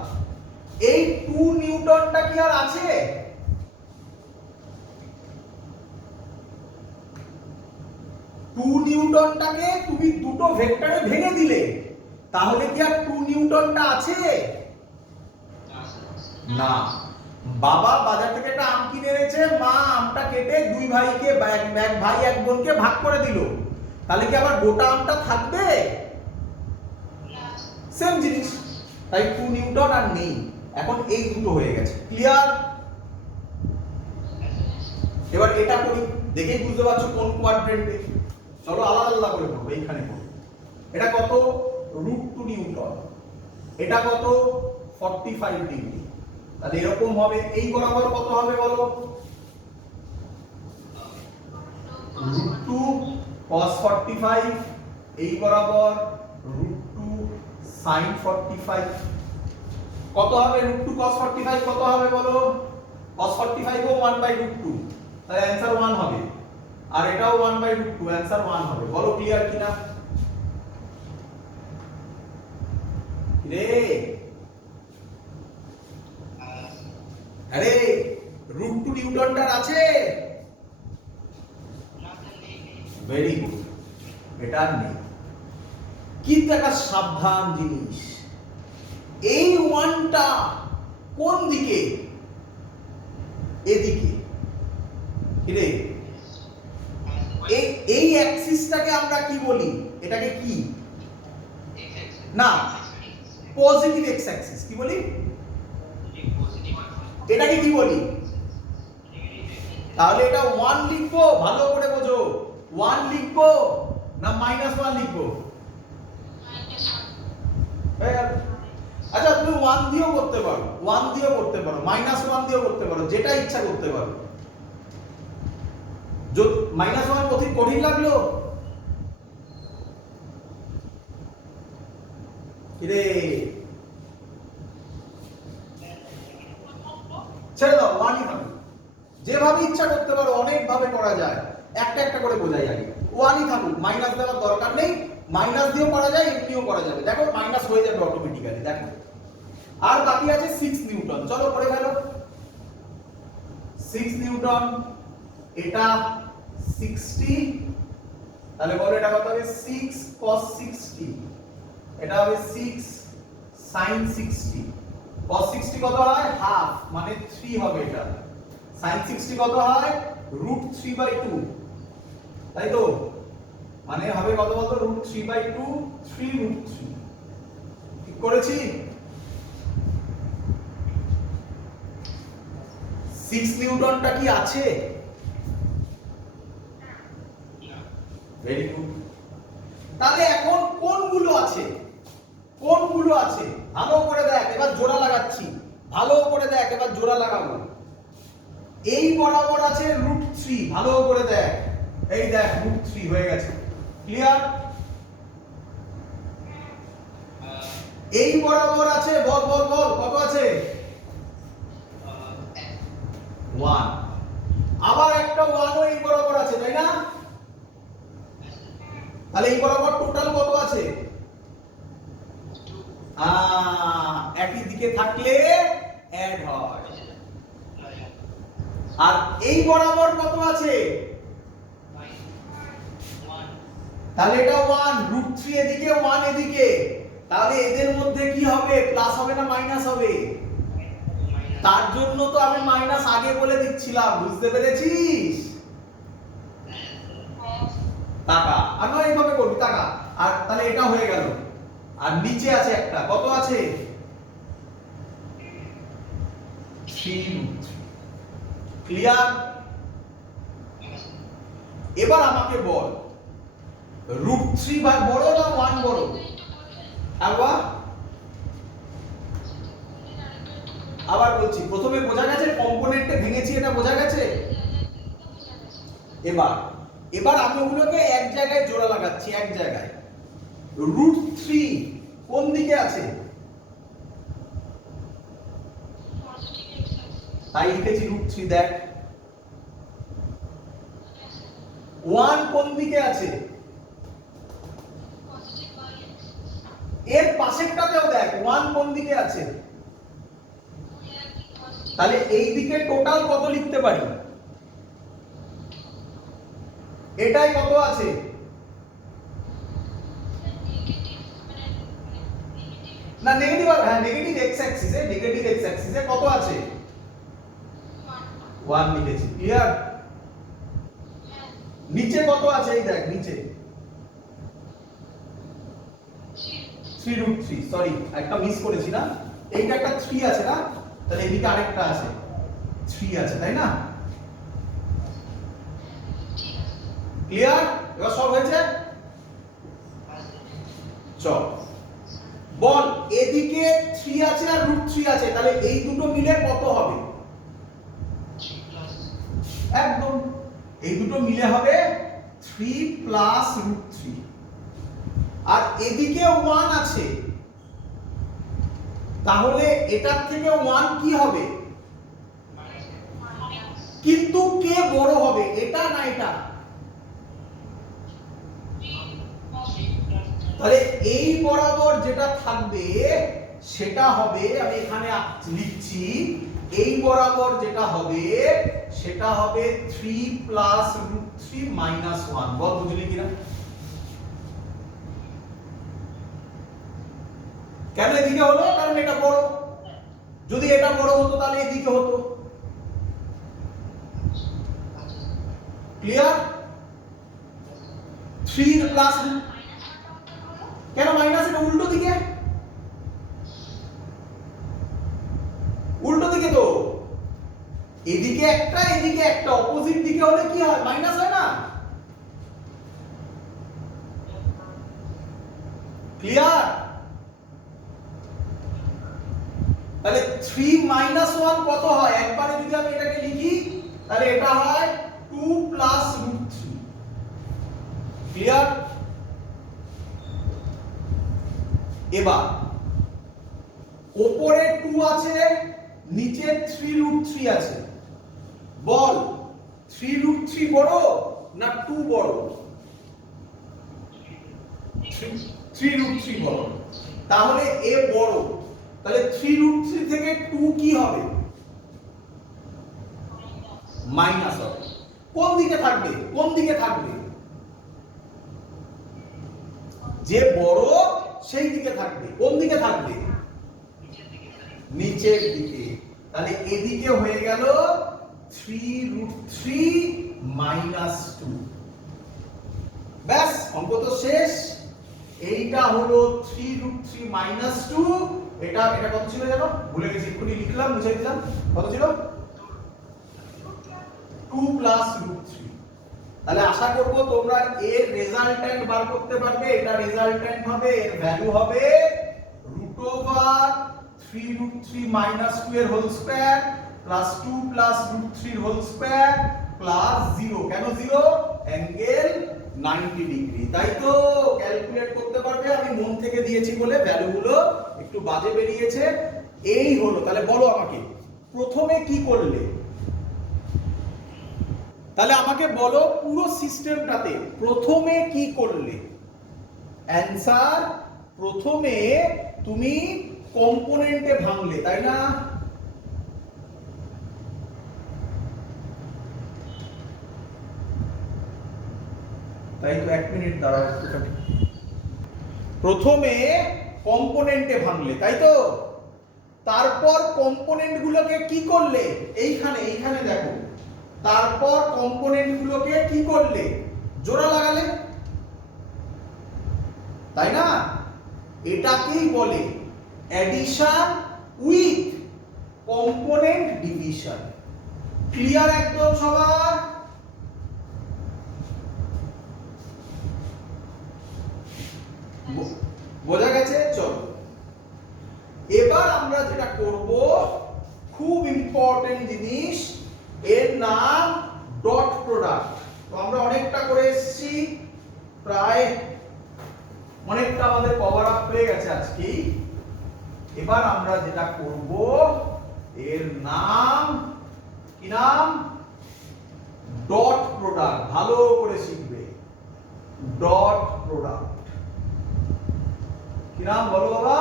এই 2 নিউটনটা কি আর আছে? 2 নিউটনটাকে তুমি দুটো ভেক্টরে ভেঙে দিলে, তাহলে কি আর 2 নিউটনটা আছে? না। বাবা বাজার থেকে একটা আম কিনে এনেছে, মা আমটা কেটে দুই ভাইকে, এক ভাই এক বোনকে ভাগ করে দিল, তাহলে কি আবার গোটা আমটা থাকবে? সেম জিনিস। তাই 2 নিউটন আর নেই, এখন এই দুটো হয়ে গেছে। ক্লিয়ার? এবার এটা করি, দেখেই বুঝতে পারছো কোন কোয়াড্রেন্টে। চলো আলাদা আলাদা করে করবো। এইখানে করবো। এটা কত? √2 নিউটন। এটা কত? 45 ডিগ্রি। তাহলে এরকম হবে। এই বরাবর কত হবে বলো? √2 cos 45। এই বরাবর √2 sin 45। কত হবে √2 cos 45? কত হবে বলো? cos 45 ও 1/√2, তাহলে অ্যানসার 1 হবে। আর এটাও 1/√2, অ্যানসার 1 হবে। বলো ক্লিয়ার কিনা? রে আরে √2 নিউটনটার আছে? Very good. এটা নেই, কিন্তু একটা সাবধান জিনিস, এই 1টা কোন দিকে? এদিকে। রে এই অ্যাক্সিসটাকে আমরা কি বলি? এটাকে কি? না, পজিটিভ এক্স অ্যাক্সিস। কি বলি? এটাকে কি বলি? তাহলে এটা 1 লিখবো, ভালো করে বোঝো। 1 লিখবো না -1 লিখবো? আচ্ছা, তুমি 1 দিয়েও করতে পারো, 1 দিয়েও করতে পারো, -1 দিয়েও করতে পারো, যেটা ইচ্ছা করতে পারো। -1 কঠিন লাগলো? কিরে ছেড়ে দাও, 1ই হবে। যেভাবে ইচ্ছা করতে পারো, অনেক ভাবে করা যায়। একটা একটা করে বোঝাই আগে। ওয়ানই থাকুক, মাইনাস দেওয়ার দরকার নেই, মাইনাস দিয়েও করা যায়, এমনিও করা যাবে। দেখো মাইনাস হয়ে যাবে অটোমেটিক্যালি। দেখো আর বাকি আছে 6 নিউটন, চলো করে ফেলো। 6 নিউটন, এটা 60, তাহলে বলো এটা কত হবে? 6 cos 60, এটা হবে 6 sin 60। cos 60 কত হয়? হাফ, মানে 3 হবে এটা। sin 60 কত হয়? √3/2, তাই তো? মানে হবে কত বলতো? √3/2, 3√3। ঠিক করেছি? 6 নিউটনটা কি আছে? Very good. তাহলে এখন কোনগুলো আছে? কোনগুলো আছে ভালো করে দেখ, এবার জোড়া লাগাচ্ছি। ভালো করে দেখ, এবার জোড়া লাগাবো। এই বরাবর আছে √3, ভালো করে দেখ। এই দেখ √3 হয়ে গেছে। ক্লিয়ার? এই বরাবর আছে, বল বল বল কত আছে? 1। আবার একটা 1 ও এই বরাবর আছে, তাই না? তাহলে এই বরাবর টোটাল কত আছে? একই দিকে থাকলে অ্যাড হয়। আর এই বরাবর কত আছে? তাহলে এটা 1, √3 এদিকে, 1 এদিকে। তাহলে এদের মধ্যে কি হবে? প্লাস হবে না মাইনাস হবে? তার জন্য তো আমি মাইনাস আগে বলে দিচ্ছিলাম, বুঝতে পেরেছিস? টাকা আর নয় এইভাবে করবি টাকা। আর তাহলে এটা হয়ে গেল। আর নিচে আছে একটা, কত আছে? 3। ক্লিয়ার? এবার আমাকে বল √3 বড় না 1 বড়? আবার বলছি, প্রথমে বোঝা গেছে কম্পোনেন্টে ভেঙেছি, এটা বোঝা গেছে? এবার এবার আমি ওগুলোকে এক জায়গায় জোড়া লাগাচ্ছি, এক জায়গায়। √3 কোন দিকে আছে? তাই লিখেছি √3। দেখ 1 কোন দিকে আছে? এর পাশেরটাতেও দেখ 1 কোন দিকে আছে। তাহলে এই দিকে টোটাল কত লিখতে পারি? এটাই কত আছে? না নেগেটিভ, হ্যাঁ নেগেটিভ এক্স অ্যাক্সিসে, নেগেটিভ এক্স অ্যাক্সিসে কত আছে? 1 লিখেছি। ক্লিয়ার? নিচে কত আছে? এই দেখ নিচে 3√3, সরি একটা মিস করেছি না, এইটা একটা 3 আছে না, তাহলে এদিকে আরেকটা আছে 3 আছে, তাই না? ক্লিয়ার? এবার সব হয়েছে? চল বল এদিকে 3 আছে আর √3 আছে, তাহলে এই দুটো মিলে কত হবে? একদম, এই দুটো মিলে হবে 3 প্লাস √3। আর এদিকে 1 আছে, তাহলে এটার থেকে 1 কি হবে? কিন্তু কে বড় হবে, এটা না এটা? তাহলে এই বরাবর যেটা থাকবে সেটা হবে, আমি এখানে লিখছি, এই বরাবর যেটা হবে সেটা হবে 3 প্লাস √3 মাইনাস 1। বল বুঝলি কিনা? কেন এদিকে হলো? কারণ এটা বড়। যদি এটা বড় হতো তাহলে এদিকে হতো। ক্লিয়ার? 3 প্লাস, কেন মাইনাস? এটা উল্টো দিকে, উল্টো দিকে তো, এদিকে একটা এদিকে একটা, অপোজিট দিকে হলে কি হয়? মাইনাস হয় না? ক্লিয়ার? তাহলে 3 মাইনাস 1 কত হয়? একবারে যদি আমি এটাকে লিখি তাহলে এটা হয় 2 প্লাস √3। ক্লিয়ার? এবার উপরে 2 আছে, নিচে 3√3 আছে। বল 3√3 বড় না 2 বড়? 3√3 বড়। তাহলে a বড়, তাহলে 3√3 থেকে 2 কি হবে? মাইনাস হবে। কোন দিকে থাকবে? কোন দিকে থাকবে? যে বড় সেই দিকে থাকবে। কোন দিকে থাকবে? নিচের দিকে। তাহলে এদিকে হয়ে গেল 3√3 মাইনাস 2। ব্যাস, অঙ্ক তো শেষ। এইটা হলো 3√3 মাইনাস 2। এটা কত ছিল জানো? ভুলে গেছি, এক্ষুনি লিখলাম, বুঝিয়ে দিলাম। কত ছিল? 2 প্লাস √3। তাহলে আশা করব তোমরা এর রেজাল্ট্যান্ট বার করতে পারবে। এটা রেজাল্ট্যান্ট হবে, এর ভ্যালু হবে √3√3 মাইনাস 2 এর হোল স্কয়ার প্লাস 2 প্লাস √3 এর হোল স্কয়ার প্লাস 0। কেন 0? Angle 90 degree. তাই তো ক্যালকুলেট করতে পারবে। আমি মন থেকে দিয়েছি বলে ভ্যালুগুলো একটু বাজে বেরিয়েছে। এই হলো। তাহলে বলো আমাকে প্রথমে কি করলে? তাহলে আমাকে বলো পুরো সিস্টেমটাতে প্রথমে কি করলে? অ্যানসার, প্রথমে তুমি কম্পোনেন্টে ভাঙলে, তাই না? তাই তো, 1 মিনিট দাঁড়াও। প্রথমে কম্পোনেন্টে ভাঙলে, তাই তো? তারপর কম্পোনেন্ট গুলোকে কি করলে? এইখানে দেখো। তারপর কম্পোনেন্ট গুলোকে কি করলে? জোড়া লাগালে, তাই না? এটাকেই বলে addition with component division. Clear একদম সবার? বোঝা গেছে? চলো এবার আমরা যেটা করব, খুব ইম্পর্টেন্ট জিনিস, এর নাম ডট প্রোডাক্ট। তো আমরা অনেকটা করে এসেছি, প্রায় অনেকটা আমাদের কভার আপ হয়ে গেছে আজকে। এবার আমরা যেটা করব, এর নাম কি? নাম ডট প্রোডাক্ট। ভালো করে শিখবে। ডট প্রোডাক্ট কি নাম বলো বাবা?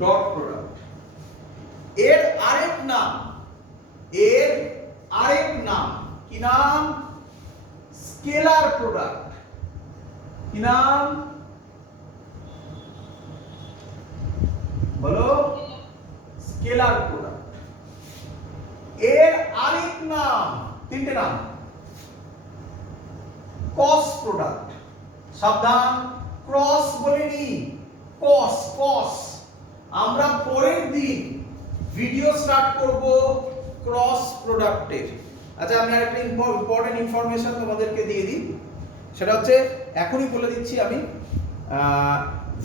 Dot product. এর আরেক নাম কি নাম? Scalar product. কি নাম বলো? Scalar product. এর আরেক নাম, তিনটে নাম, কস প্রোডাক্ট। সাবধান, ক্রস বলিনি, কস। আমরা পরের দিন ভিডিও স্টার্ট করব ক্রস প্রোডাক্টের। আচ্ছা, আমি আরেকটা ইম্পর্টেন্ট ইনফরমেশন তোমাদেরকে দিয়ে দিই। সেটা হচ্ছে, এখনই বলে দিচ্ছি আমি,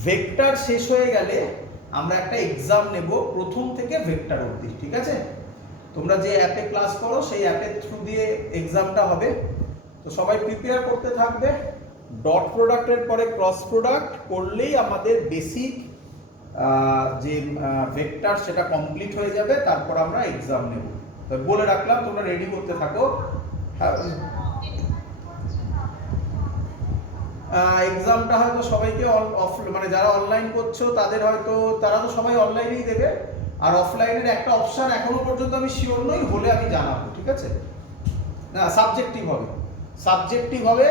ভেক্টর শেষ হয়ে গেলে আমরা একটা এক্সাম নেব প্রথম থেকে ভেক্টর অবধি, ঠিক আছে? তোমরা যে অ্যাপে ক্লাস করো সেই অ্যাপের থ্রু দিয়ে এক্সামটা হবে। তো সবাই প্রিপেয়ার করতে থাকবে। ডট প্রোডাক্টের পরে ক্রস প্রোডাক্ট করলেই আমাদের বেসিক যে ভেক্টর সেটা কমপ্লিট হয়ে যাবে। তারপর আমরা এক্সাম নেব। তো বলে রাখলাম, তোমরা রেডি করতে থাকো। এক্সামটা হয়তো সবাইকে মানে যারা অনলাইন করছো তাদের হয়তো, তারা তো সবাই অনলাইনেই দেবে। আর অফলাইনের একটা অপশন এখনো পর্যন্ত আমি শিওর নই, হলে আমি জানাবো, ঠিক আছে? না, সাবজেক্টিভ হবে।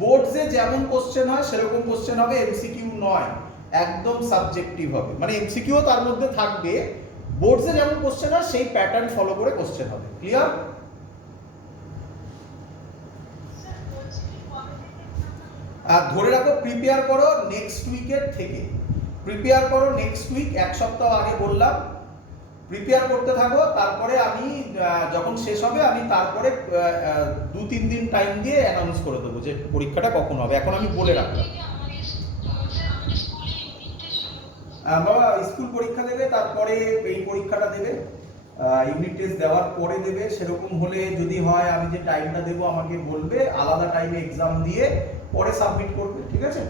বোর্ডসে যেমন কোশ্চেন হয় সেরকম কোশ্চেন হবে, এমসিকিউ নয়, একদম সাবজেক্টিভ হবে। মানে এমসিকিউ তার মধ্যে থাকবে, বোর্ডসে যেমন কোশ্চেন হয় সেই প্যাটার্ন ফলো করে কোশ্চেন হবে। ক্লিয়ার? আর ধরে রাখো, প্রিপেয়ার করো নেক্সট উইকের থেকে। প্রিপেয়ার করো নেক্সট উইক, এক সপ্তাহ আগে বললাম। প্রিপেয়ার করতে থাকো। তারপরে আমি যখন শেষ হবে, আমি তারপরে 2-3 দিন টাইম দিয়ে অ্যানাউন্স করে দেবো যে পরীক্ষাটা কখন হবে। এখন আমি বলে রাখলাম। বাবা স্কুল পরীক্ষা দেবে, তারপরে এই পরীক্ষাটা দেবে, ইউনিট টেস্ট দেওয়ার পরে দেবে। সেরকম হলে যদি হয়, আমি যে টাইমটা দেবো আমাকে বলবে, আলাদা টাইমে এক্সাম দিয়ে পরে সাবমিট করবে, ঠিক আছে?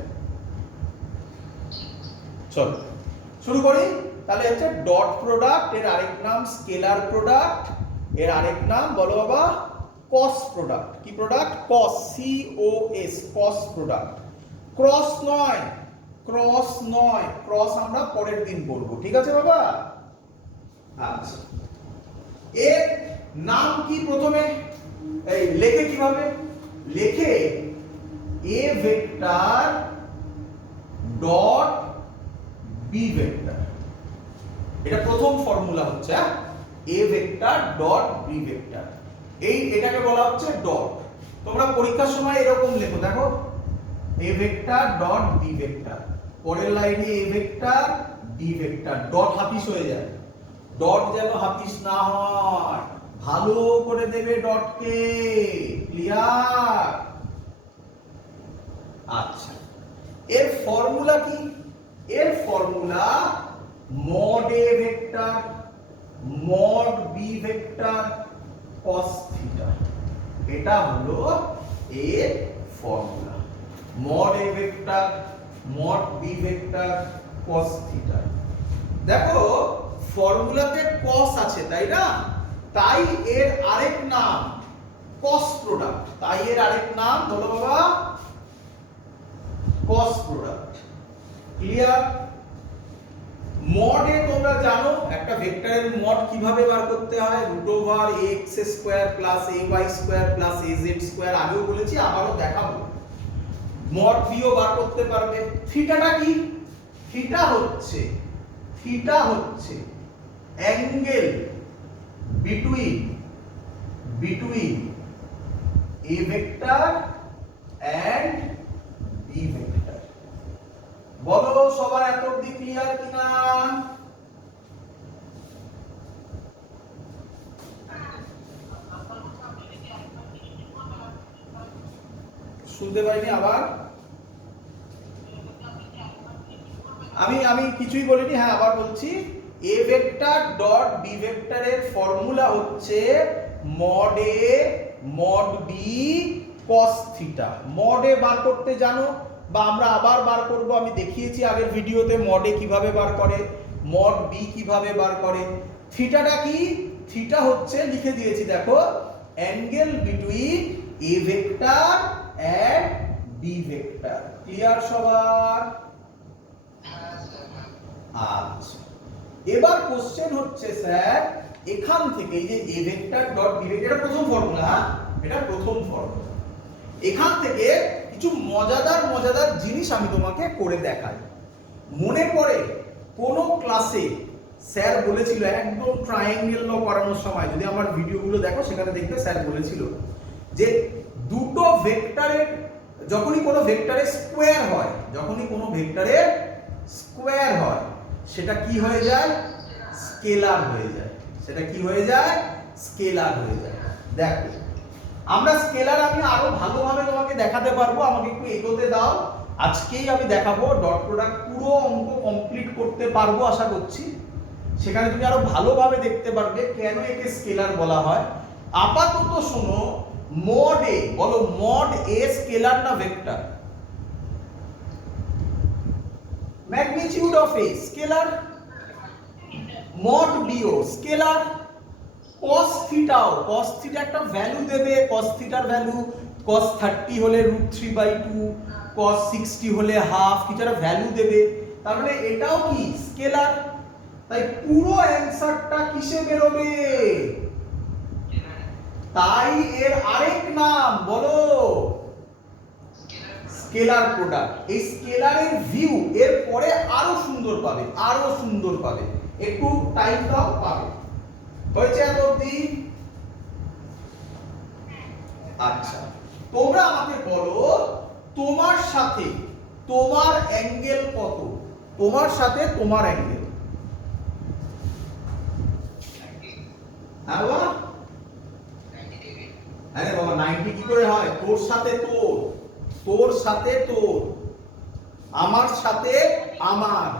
চলো শুরু করি। তাহলে হচ্ছে ডট প্রোডাক্ট, এর আরেক নাম স্কেলার প্রোডাক্ট, এর আরেক নাম বলো বাবা কস প্রোডাক্ট। কি প্রোডাক্ট? কস, COS, কস প্রোডাক্ট। ক্রস নয়, ক্রস নয়, ক্রস আমরা পরের দিন পড়বো, ঠিক আছে বাবা? আচ্ছা, এর নাম কি প্রথমে এই লেখে কিভাবে? লেখে A vector dot B vector. এটা প্রথম ফর্মুলা হচ্ছে, A vector dot B vector. এটাকে বলা হচ্ছে ডট। তোমরা পরীক্ষার সময় এরকম লেখো, দেখো A vector dot B vector, পরের লাইনে A vector B vector, dot হাফিস হয়ে যায়। ডট যেন হাফিস না হয়, ভালো করে দেবে ডটকে। ক্লিয়ার? আচ্ছা, এর ফর্মুলা কি? এর formula mod A vector mod B vector cos theta. এটা হলো এর formula, mod A vector mod B vector cos theta. দেখো ফর্মুলাতে cos আছে, তাই না? তাই এর আরেক নাম cos প্রোডাক্ট। তাই এর আরেক নাম বলো বাবা, cos প্রোডাক্ট। ক্লিয়ার? মডে তোমরা জানো একটা ভেক্টরের মড কিভাবে বার করতে হয়, √ax² + ay² + az²। আগেও বলেছি, আবারও দেখাবো। মড বিও বার করতে পারবে। থিটাটা কি? থিটা হচ্ছে angle between A vector and B vector. বলো সবার এত অবধি ক্লিয়ার কিনা? শুনতে পাইনি, আবার আমি কিছুই বলিনি। হ্যাঁ, আবার বলছি, এ ভেক্টর ডট বি ভেক্টরের ফর্মুলা হচ্ছে mod A mod B cos theta. Mod A বার করতে জানো, বা আমরা আবার বার করব। আমি দেখিয়েছি আগের ভিডিওতে মড এ কিভাবে বার করে, মড বি কিভাবে বার করে। থিটাটা কি? থিটা হচ্ছে, লিখে দিয়েছি দেখো, angle between A vector and B vector. Clear সবার? আচ্ছা, এবার কোশ্চেন হচ্ছে স্যার, এখান থেকে এই যে A vector dot B vector, এটা প্রথম ফর্মুলা, এটা প্রথম ফর্মুলা। এখান থেকে কিছু মজাদার জিনিস আমি তোমাকে করে দেখাই। মনে পড়ে কোন ক্লাসে স্যার বলেছিল, একদম ট্রায়াঙ্গেল ল করানোর সময়, যদি আমার ভিডিওগুলো দেখো সেখানে দেখবে স্যার বলেছিল যে দুটো ভেক্টরের যখনই কোনো ভেক্টরের স্কোয়ার হয়, সেটা কি হয়ে যায়? স্কেলার হয়ে যায়। সেটা কি হয়ে যায়? স্কেলার হয়ে যায়। দেখো আমরা স্কেলার, আমি আরো ভালোভাবে তোমাকে দেখাতে পারবো, আমাকে একটু এগোতে দাও। আজকেই আমি দেখাবো ডট প্রোডাক্ট, পুরো অঙ্ক কমপ্লিট করতে পারবো আশা করছি। সেখানে তুমি আরো ভালোভাবে দেখতে পারবে কেন একে স্কেলার বলা হয়। আপাতত শোনো, মড এ, বলো মড এ স্কেলার না vector? Magnitude of A scalar, mod বিও স্কেলার, cos থিটাও, cos থিটা একটা ভ্যালু দেবে, cos থিটার ভ্যালু cos 30 হলে √3/2, cos 60 হলে হাফ, কিছু একটা ভ্যালু দেবে, তার মানে এটাও কি স্কেলার। তাই পুরো অ্যানসারটা কিসে বেরোবে? তাই এর আরেক নাম বলো, স্কেলার প্রোডাক্ট। এই স্কেলারের ভিউ এর পরে আরো সুন্দর পাবে, একটু টাইম দাও, পাবে। হয়েছে এত অবধি? আচ্ছা, তোমরা আমাকে বলো, তোমার সাথে তোমার অ্যাঙ্গেল কত? তোমার সাথে তোমার অ্যাঙ্গেল? হ্যাঁ বাবা, আরে বাবা 90 কি করে হয়? তোর সাথে তোর, আমার সাথে আমার,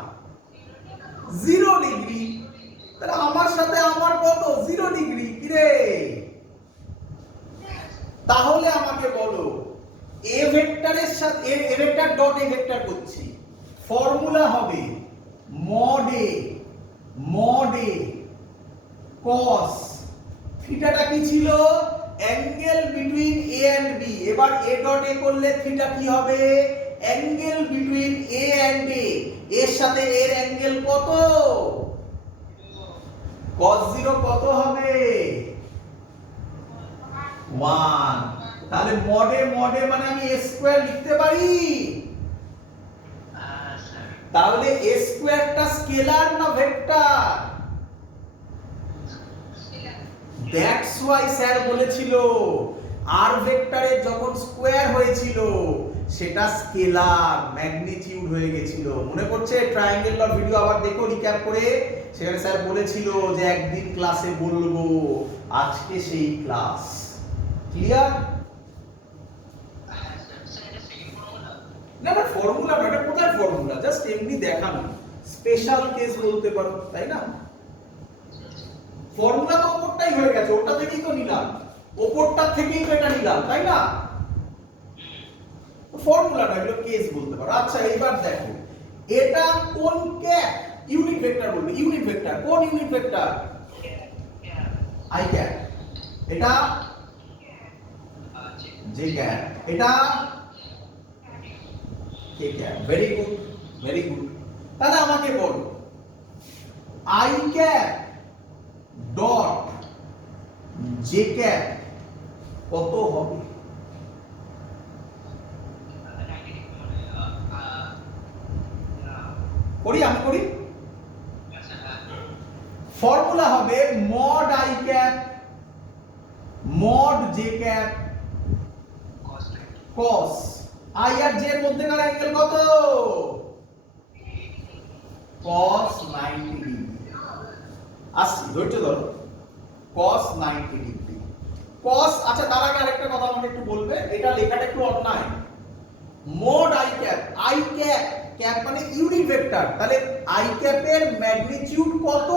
0 ডিগ্রি। তাহলে আমার সাথে আমার কত? 0 ডিগ্রি। কি রে? তাহলে আমাকে বলো, এ ভেক্টরের সাথে A vector dot A vector করছি, ফর্মুলা হবে মড এ cos থিটাটা কি ছিল? Angle between A and B. এবার এ ডট এ করলে থিটা কি হবে? Angle between A and A, এর সাথে এর অ্যাঙ্গেল কত? cos 0 কত হবে? 1। তাহলে মডে মডে মানে আমি a স্কয়ার লিখতে পারি। স্যার তাহলে a স্কয়ারটা স্কেলার না ভেক্টর? দ্যাটস ওয়াই স্যার বলেছিল আর ভেক্টরের যখন স্কয়ার হয়েছিল সেটা স্কেলার ম্যাগনিটিউড হয়ে গেছিল। মনে পড়ছে? ট্রায়াঙ্গেল ল ভিডিও আবার দেখো রিক্যাপ করে, সেখানে স্যার বলেছিল যে একদিন ক্লাসে বলবো, আজকে সেই ক্লাস। ক্লিয়ার? না না ফর্মুলা না, এটা কোথায় ফর্মুলা? জাস্ট এমনি দেখানো, স্পেশাল কেস বলতে পারো, তাই না? ফর্মুলা তো ওপরটাই হয়ে গেছে, ওটা থেকেই তো নিলাম, ওপরটা থেকেই তো এটা নিলাম, তাই না? ফর্মুলা না, এগুলো কেস বলতে পারো। আচ্ছা এইবার দেখো, এটা কোন ক্যাপ? ইউনিট ভেক্টর বলবে। ইউনিট ভেক্টর কোন ইউনিট ভেক্টর? I cap. এটা জে ক্যাপ। এটা K cap. Very good, very good. তাহলে আমাকে বলো I cap dot J cap কত হবে? করি আমি করি। ফর্মুলা হবে mod I cap mod J cap cos I আর জে এর মধ্যেকার অ্যাঙ্গেল কত? cos 90 degree. আসছি, ধৈর্য ধরো। cos 90 degree. cos, আচ্ছা তার আগে আরেকটা কথা আমাকে একটু বলবে, এটা লেখাটা একটু অন্যায়। Mod I cap, I cap, cap মানে ইউনিট ভেক্টর, তাহলে আই ক্যাপের ম্যাগনিটিউড কত?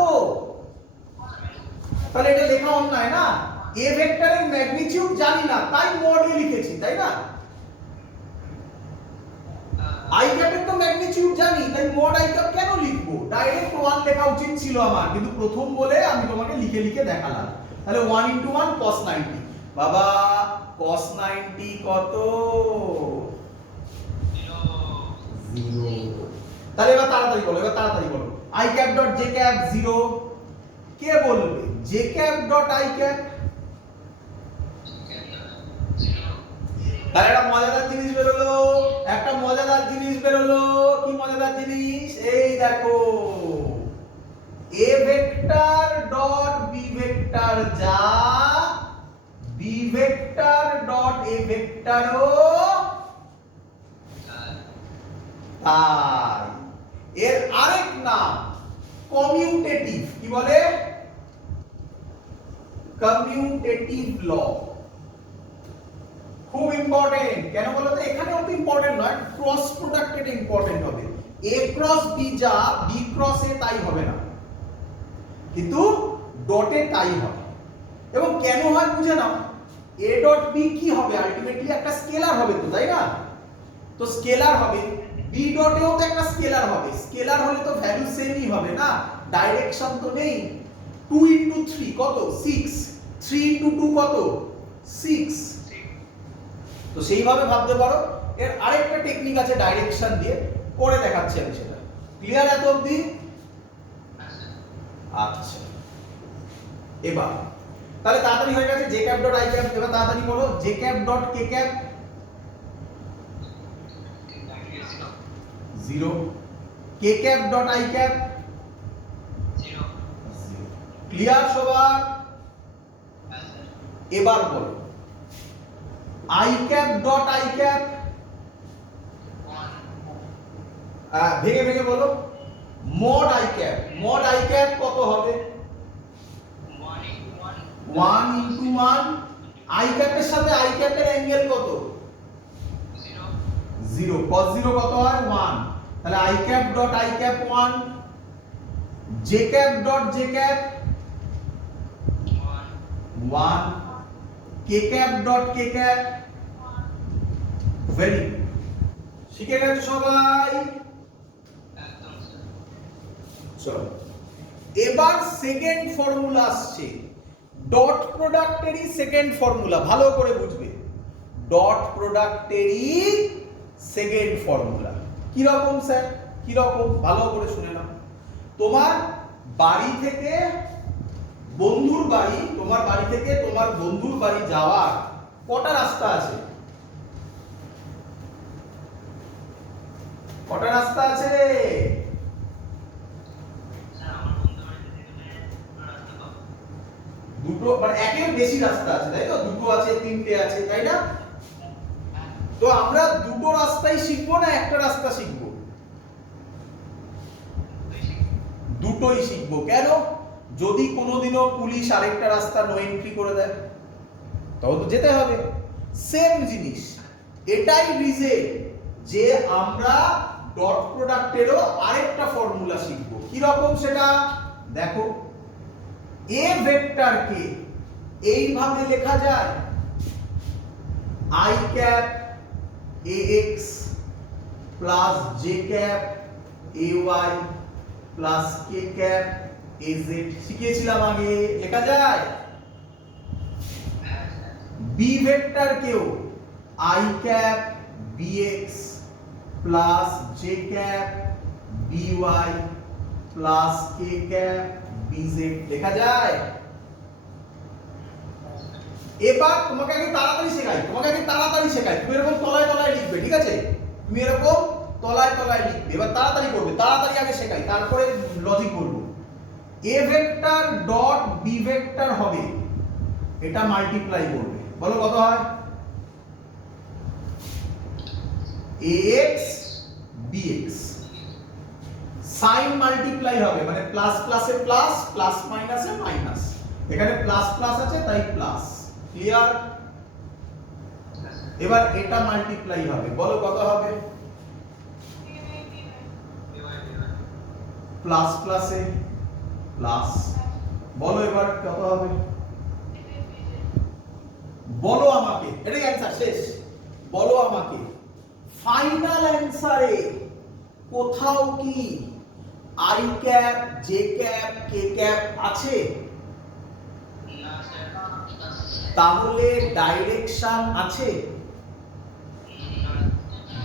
তাহলে এটা লেখা অন্যায় না? এ ভেক্টরের ম্যাগনিটিউড জানি না, তাই মড এ লিখেছি, তাই না? আই ক্যাপের তো ম্যাগনিটিউড জানি, তাই মড আই ক্যাপ কেন লিখবো? ডাইরেক্ট 1 লেখা উচিত ছিল আমার, কিন্তু প্রথম বলে আমি তোমাকে লিখে লিখে দেখালাম। তাহলে 1 * 1 cos 90। বাবা cos 90 কত? 0। তাহলে এবার তাড়াতাড়ি বলো, এবার তাড়াতাড়ি বলো। I cap dot J cap 0। কে বলবে? J cap dot I cap. তাহলে একটা মজাদার জিনিস বেরোলো, একটা মজাদার জিনিস বেরোলো। কি মজাদার জিনিস? এই দেখো, A vector dot B vector যা, বি ভেক্টর ডট এ ভেক্টরও তাই। এর আরেক নাম কমিউটেটিভ। কি বলে? Commutative law. খুব ইম্পর্টেন্ট। কেন বলো তো? এখানেও তো ইম্পর্টেন্ট নয়, ক্রস প্রোডাক্টেড ইম্পর্টেন্ট হবে। এ ক্রস বি যা, বি ক্রস এ তাই হবে না, কিন্তু ডটে তাই হবে। এবং কেন হয় বুঝে নাও। এ ডট বি কি হবে? আলটিমেটলি একটা স্কেলার হবে তো, তাই না? তো স্কেলার হবে, বি ডটেও তো একটা স্কেলার হবে। স্কেলার হলে তো ভ্যালু সেমই হবে না, ডাইরেকশন তো নেই। 2 * 3 কত? 6। 3 * 2 কত? 6। তো সেইভাবে ভাবতে পারো। এর আরেকটা টেকনিক আছে ডাইরেকশন দিয়ে, করে দেখাচ্ছি আমি সেটা। ক্লিয়ার এত অবধি? আচ্ছা এবার তাহলে তাড়াতাড়ি হয়ে গেছে J cap dot I cap. এবার তাড়াতাড়ি বলো J cap dot K cap 0। K cap dot I cap 0। Clear সবার? এবার বলো I cap dot I cap. ভেঙে ভেঙে বলো। Mod I cap, mod I cap কত হবে? 1 * 1। আই ক্যাপের সাথে আই ক্যাপের অ্যাঙ্গেল কত? 0। cos 0 কত হয়? 1। তাহলে I cap dot I cap 1। J cap dot J cap 1। K cap dot K cap. Very good, শিখে গেছো সবাই? চলো এবার সেকেন্ড ফর্মুলা আসছে, ডট প্রোডাক্টেরই সেকেন্ড ফর্মুলা, ভালো করে বুঝবে। ডট প্রোডাক্টেরই সেকেন্ড ফর্মুলা কি রকম স্যার? কি রকম? ভালো করে শুনে নাও। তোমার বাড়ি থেকে বন্ধুর বাড়ি, তোমার বাড়ি থেকে তোমার বন্ধুর বাড়ি যাওয়ার কটা রাস্তা আছে? কটা রাস্তা আছে? দুটো, মানে একের বেশি রাস্তা আছে, তাই তো? দুটো আছে, তিনটে আছে, তাই না? তো আমরা দুটো রাস্তাই শিখবো না একটা রাস্তা শিখবো? দুটোই শিখবো। কেন? যদি কোনোদিনও পুলিশ আরেকটা রাস্তা নো এন্ট্রি করে দেয় তবে তো যেতে হবে। সেম জিনিস, এটাই রিজন যে আমরা ডট প্রোডাক্টেরও আরেকটা ফর্মুলা শিখবো। কি রকম সেটা দেখো। এ ভেক্টরকে এইভাবে লেখা যায়, i cap ax plus j cap ay plus k cap az। শিখিয়েছিলাম আগে, লেখা যায়। বি ভেক্টরকেও i cap bx plus j cap by plus k cap bz লেখা যায়। এবার তোমাকে আগে তাড়াতাড়ি শেখাই, তুমি এরকম তলায় তলায় লিখবে, ঠিক আছে? তুমি এরকম তলায় তলায় লিখবে, এবার তাড়াতাড়ি করবে, তাড়াতাড়ি আগে শেখাই, তারপরে লজিক বলবো। A vector dot B vector হবে, এটা মাল্টিপ্লাই করবে, বলো কত হয়? ax bx সাইন মাল্টিপ্লাই হবে, মানে প্লাস প্লাসে প্লাস, প্লাস মাইনাসে মাইনাস। এখানে প্লাস প্লাস আছে তাই প্লাস। ক্লিয়ার? এবার এটা মাল্টিপ্লাই হবে, বলো কত হবে? প্লাস প্লাসে প্লাস, বলো এবার কত হবে? বলো আমাকে, এটাই অ্যানসার, শেষ। বলো আমাকে ফাইনাল অ্যানসারে কোথাও কি i cap j cap k cap আছে? তাহলে ডাইরেকশন আছে?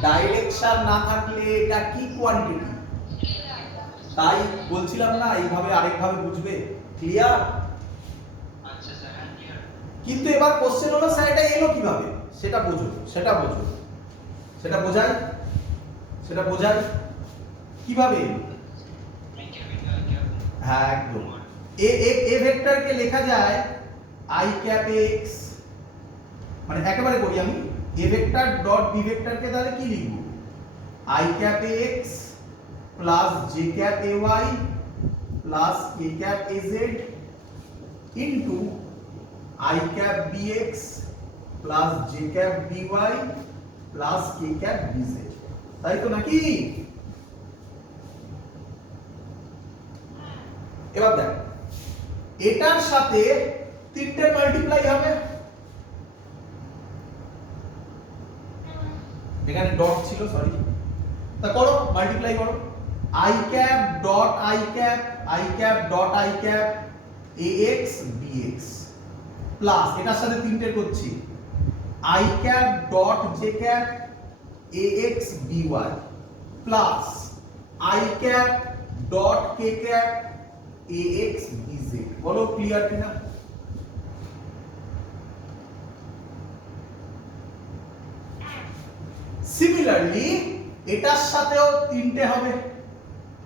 ডাইরেকশন না থাকলে এটা কি কোয়ান্টিটি? তাই বলছিলাম না এইভাবে আরেকভাবে বুঝবে। ক্লিয়ার? আচ্ছা স্যার, ক্লিয়ার। কিন্তু এবার কোশ্চেন হলো স্যার এটা এলো কিভাবে? সেটা বোঝো, সেটা বোঝো, সেটা বোঝাই, সেটা বোঝাই কিভাবে এলো। হ্যাঁ একদম। এ ভেক্টরকে লেখা যায় i ক্যাপ x, মানে একেবারে করি আমি, এ ভেক্টর ডট বি ভেক্টরকে তাহলে কি লিখব? i cap x plus j cap ay plus k cap az into i cap bx plus j cap by plus k cap bz, তাই তো নাকি? এবার দেখ, এটার সাথে তিনটে মাল্টিপ্লাই হবে, এখানে ডট ছিল, সরি, তা করো মাল্টিপ্লাই করো। i cap dot i cap, i cap dot i cap ax bx plus এটার সাথে তিনটে করছি i cap dot j cap ax by plus i cap dot k cap ax bz। বলো ক্লিয়ার কিনা? সিমিলারলি এটার সাথেও তিনটে হবে,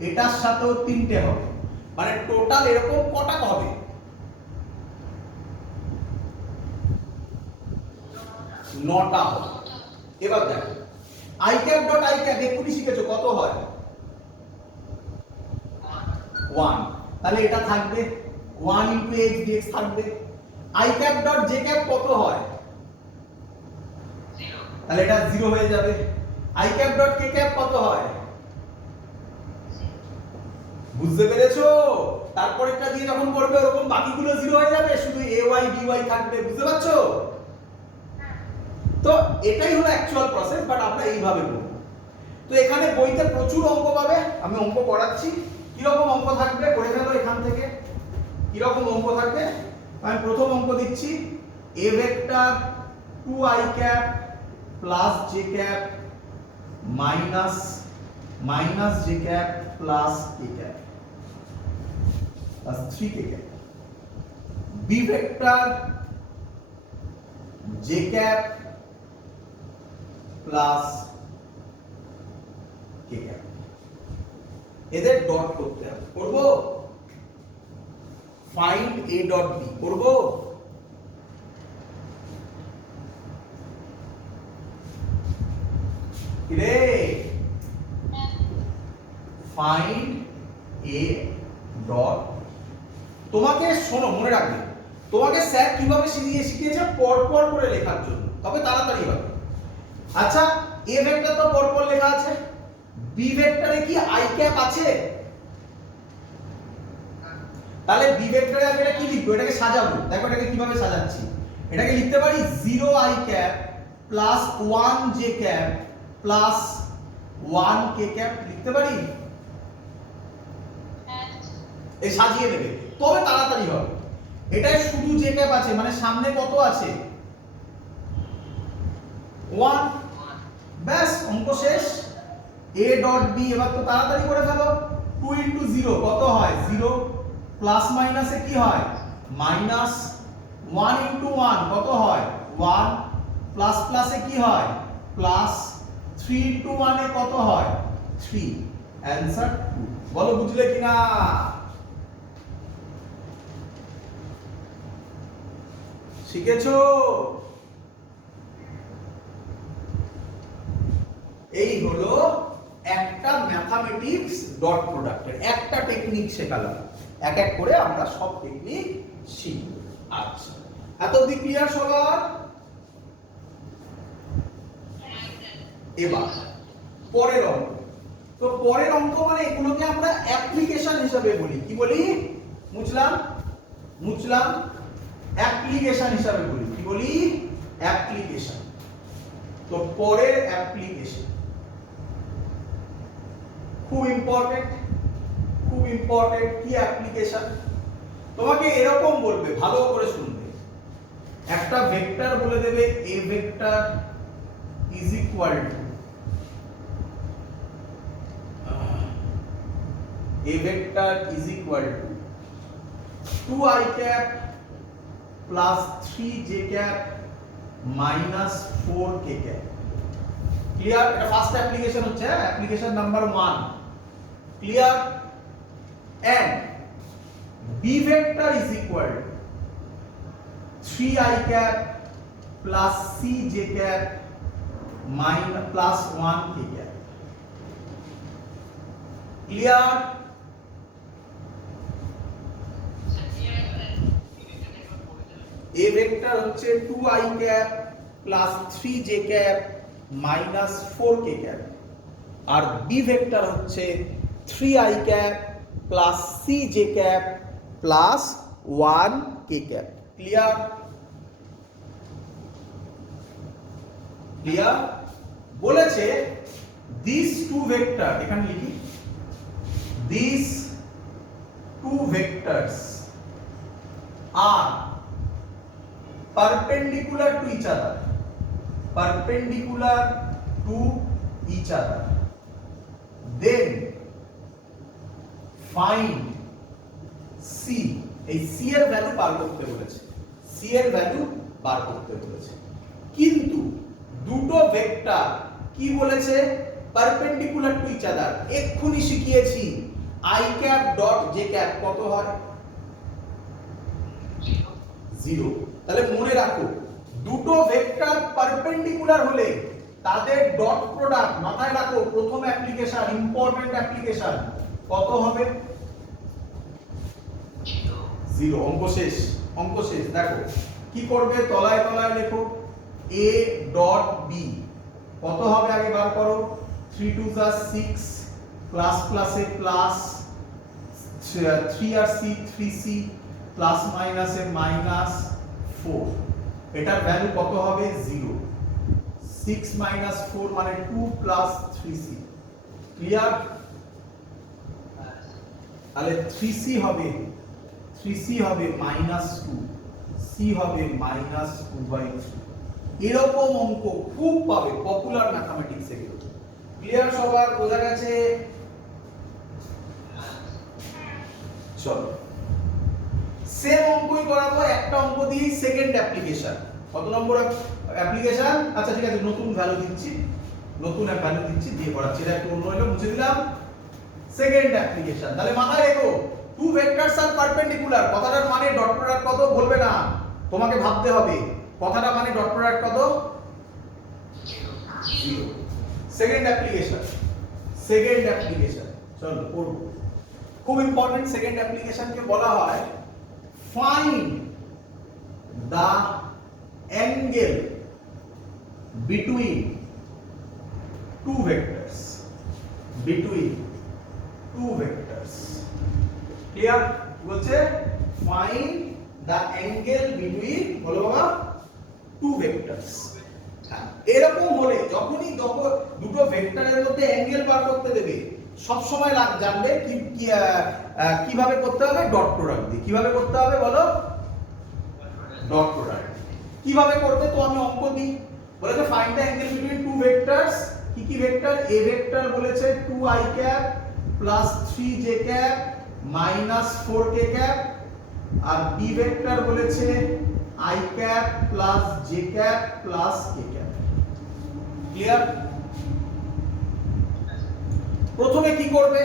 এটার সাথেও তিনটে হবে, মানে টোটাল এরকম কটা হবে? 9টা হবে। এবার দেখো i cap dot i cap এক্ষুনি শিখেছো কত হয়? 1, তাহলে এটা থাকবে 1 ইনটু x dx থাকবে। i cap dot j cap কত হয়? 0, তাহলে এটা 0 হয়ে যাবে। i cap dot k cap কত হয়? বুঝতে পেরেছো? তারপরেরটা দিয়ে যখন করবে ওরকম বাকিগুলো 0 হয়ে যাবে, শুধু ay dy থাকবে। বুঝতে পারছো? তো এটাই হলো অ্যাকচুয়াল প্রসেস, বাট আমরা এইভাবে করব। তো এখানে বইতে প্রচুর অঙ্ক পাবে, আমি অঙ্ক করাচ্ছি। কি রকম অঙ্ক থাকবে করে ফেলো এখান থেকে। কি রকম অঙ্ক থাকবে? আমি প্রথম অঙ্ক দিচ্ছি a vector 2i cap plus j cap minus j cap plus k cap plus 3k cap b vector j cap plus k cap এদের ডট করতে হবে করব ফাইন্ড a ডট b করব রে ফাইন্ড a ডট তোমাকে শোনো মনে রাখবে তোমাকে স্যার কিভাবে শিখিয়েছে পরপর করে লেখার জন্য তবে তাড়াতাড়ি হবে আচ্ছা a ভেক্টর তো পরপর লেখা আছে b ভেক্টরে কি i ক্যাপ আছে তাহলে b ভেক্টরে আমি এটা কি লিখবো এটাকে সাজাবো দেখো এটাকে কিভাবে সাজাচ্ছি এটাকে লিখতে পারি 0i cap plus 1j cap plus 1k cap লিখতে পারি এই সাজিয়ে নেবে তবে তাড়াতাড়ি হবে এটাই শুধু j ক্যাপ আছে মানে সামনে কত আছে 1 ব্যাস অঙ্ক শেষ a ডট b এবার তো তাড়াতাড়ি করে ফেলো 2 ইনটু 0 কত হয় 0 প্লাস মাইনাসে কি হয় মাইনাস 1 ইনটু 1 কত হয় 1 প্লাস প্লাসে কি হয় প্লাস 3 ইনটু 1 এ কত হয় 3 অ্যানসার 2 বলো বুঝলে কিনা শিখেছো এই হলো একটা ম্যাথমেটিক্স ডট প্রোডাক্টের একটা টেকনিক শেখালাম এক এক করে আমরা সব টেকনিক শিখব আচ্ছা এত অবধি ক্লিয়ার সবার এবার পরের অঙ্ক তো পরের অঙ্ক মানে এগুলোকে আমরা অ্যাপ্লিকেশন হিসেবে বলি কি বলি মুছলাম অ্যাপ্লিকেশন হিসেবে বলি কি বলি অ্যাপ্লিকেশন তো পরের অ্যাপ্লিকেশন খুব ইম্পর্টেন্ট কি অ্যাপ্লিকেশন তোমাকে এরকম বলবে ভালো করে শুনবে একটা ভেক্টর বলে দেবে a vector is equal to a vector is equal to 2i cap plus 3j cap minus 4k cap clear এটা ফার্স্ট অ্যাপ্লিকেশন হচ্ছে application number 1 clear and b vector is equal to 3i cap plus cj cap minus plus 1k cap clear a vector হচ্ছে 2i cap plus 3j cap minus 4k cap আর b vector হচ্ছে 3i cap plus cj cap plus 1k cap clear বলেছে these two vector এখানে লিখি these two vectors are perpendicular to each other then find c এই c এর ভ্যালু বার করতে বলেছে কিন্তু দুটো ভেক্টর কি বলেছে পারপেন্ডিকুলার টু ইচ আদার এক্ষুনি শিখিয়েছি i cap dot j cap কত হয় 0 তাহলে মনে রাখো দুটো ভেক্টর পারপেন্ডিকুলার হলে তাদের ডট প্রোডাক্ট মাথায় রাখো প্রথম অ্যাপ্লিকেশন ইম্পর্টেন্ট অ্যাপ্লিকেশন কত হবে 0 অঙ্ক শেষ দেখো কি করবে তলায় লেখো a ডট b কত হবে আগে বার করো 3 2 যা 6 প্লাস প্লাসে প্লাস 3 আর c 3c প্লাস মাইনাসে মাইনাস 4 এটার ভ্যালু কত হবে 0 6 মাইনাস 4 মানে 2 প্লাস 3c ক্লিয়ার তাহলে 3c হবে -2 সি হবে -2/3। এরকম অঙ্ক খুব পাবে পপুলার ম্যাথমেটিক্সে। ক্লিয়ার সবার? বোঝা গেছে? চলো সেম অঙ্কই করাবো, একটা অঙ্ক দিয়ে সেকেন্ড অ্যাপ্লিকেশন। কত নম্বর অ্যাপ্লিকেশন? আচ্ছা ঠিক আছে, নতুন ভ্যালু দিচ্ছি, নতুন এক ভ্যালু দিচ্ছি দিয়ে করাচ্ছি। এটা একটু অন্য হলো, মুছে দিলাম। Second application. তাহলে মাথায় রেখো, টু ভেক্টরস আর পারপেন্ডিকুলার কথাটার মানে ডট প্রোডাক্ট কত বলবে না, তোমাকে ভাবতে হবে কথাটা মানে ডট প্রোডাক্ট কত? 0। সেকেন্ড অ্যাপ্লিকেশন, সেকেন্ড অ্যাপ্লিকেশন চলো পড়ব। খুব ইম্পর্টেন্ট। সেকেন্ড অ্যাপ্লিকেশনকে বলা হয় find the angle between two vectors, between two vectors. Clear? বলছে ফাইন্ড দা অ্যাঙ্গেল বিটুইন, বলো বাবা, টু ভেক্টরস। এরকম হলে যখনই দুটো ভেক্টরের মধ্যে অ্যাঙ্গেল বার করতে দেবে সব সময় জানবে কিভাবে করতে হবে, ডট প্রোডাক্ট দিয়ে। কিভাবে করতে হবে বলো? Dot product. কিভাবে করবে? তো আমি অঙ্ক দিই। বলেছে find the angle between two vectors. কি কি ভেক্টর? এ ভেক্টর বলেছে 2i cap plus 3j cap minus 4k cap, আর বি ভেক্টর বলেছে i cap plus j cap plus k cap. Clear? প্রথমে কি করবে?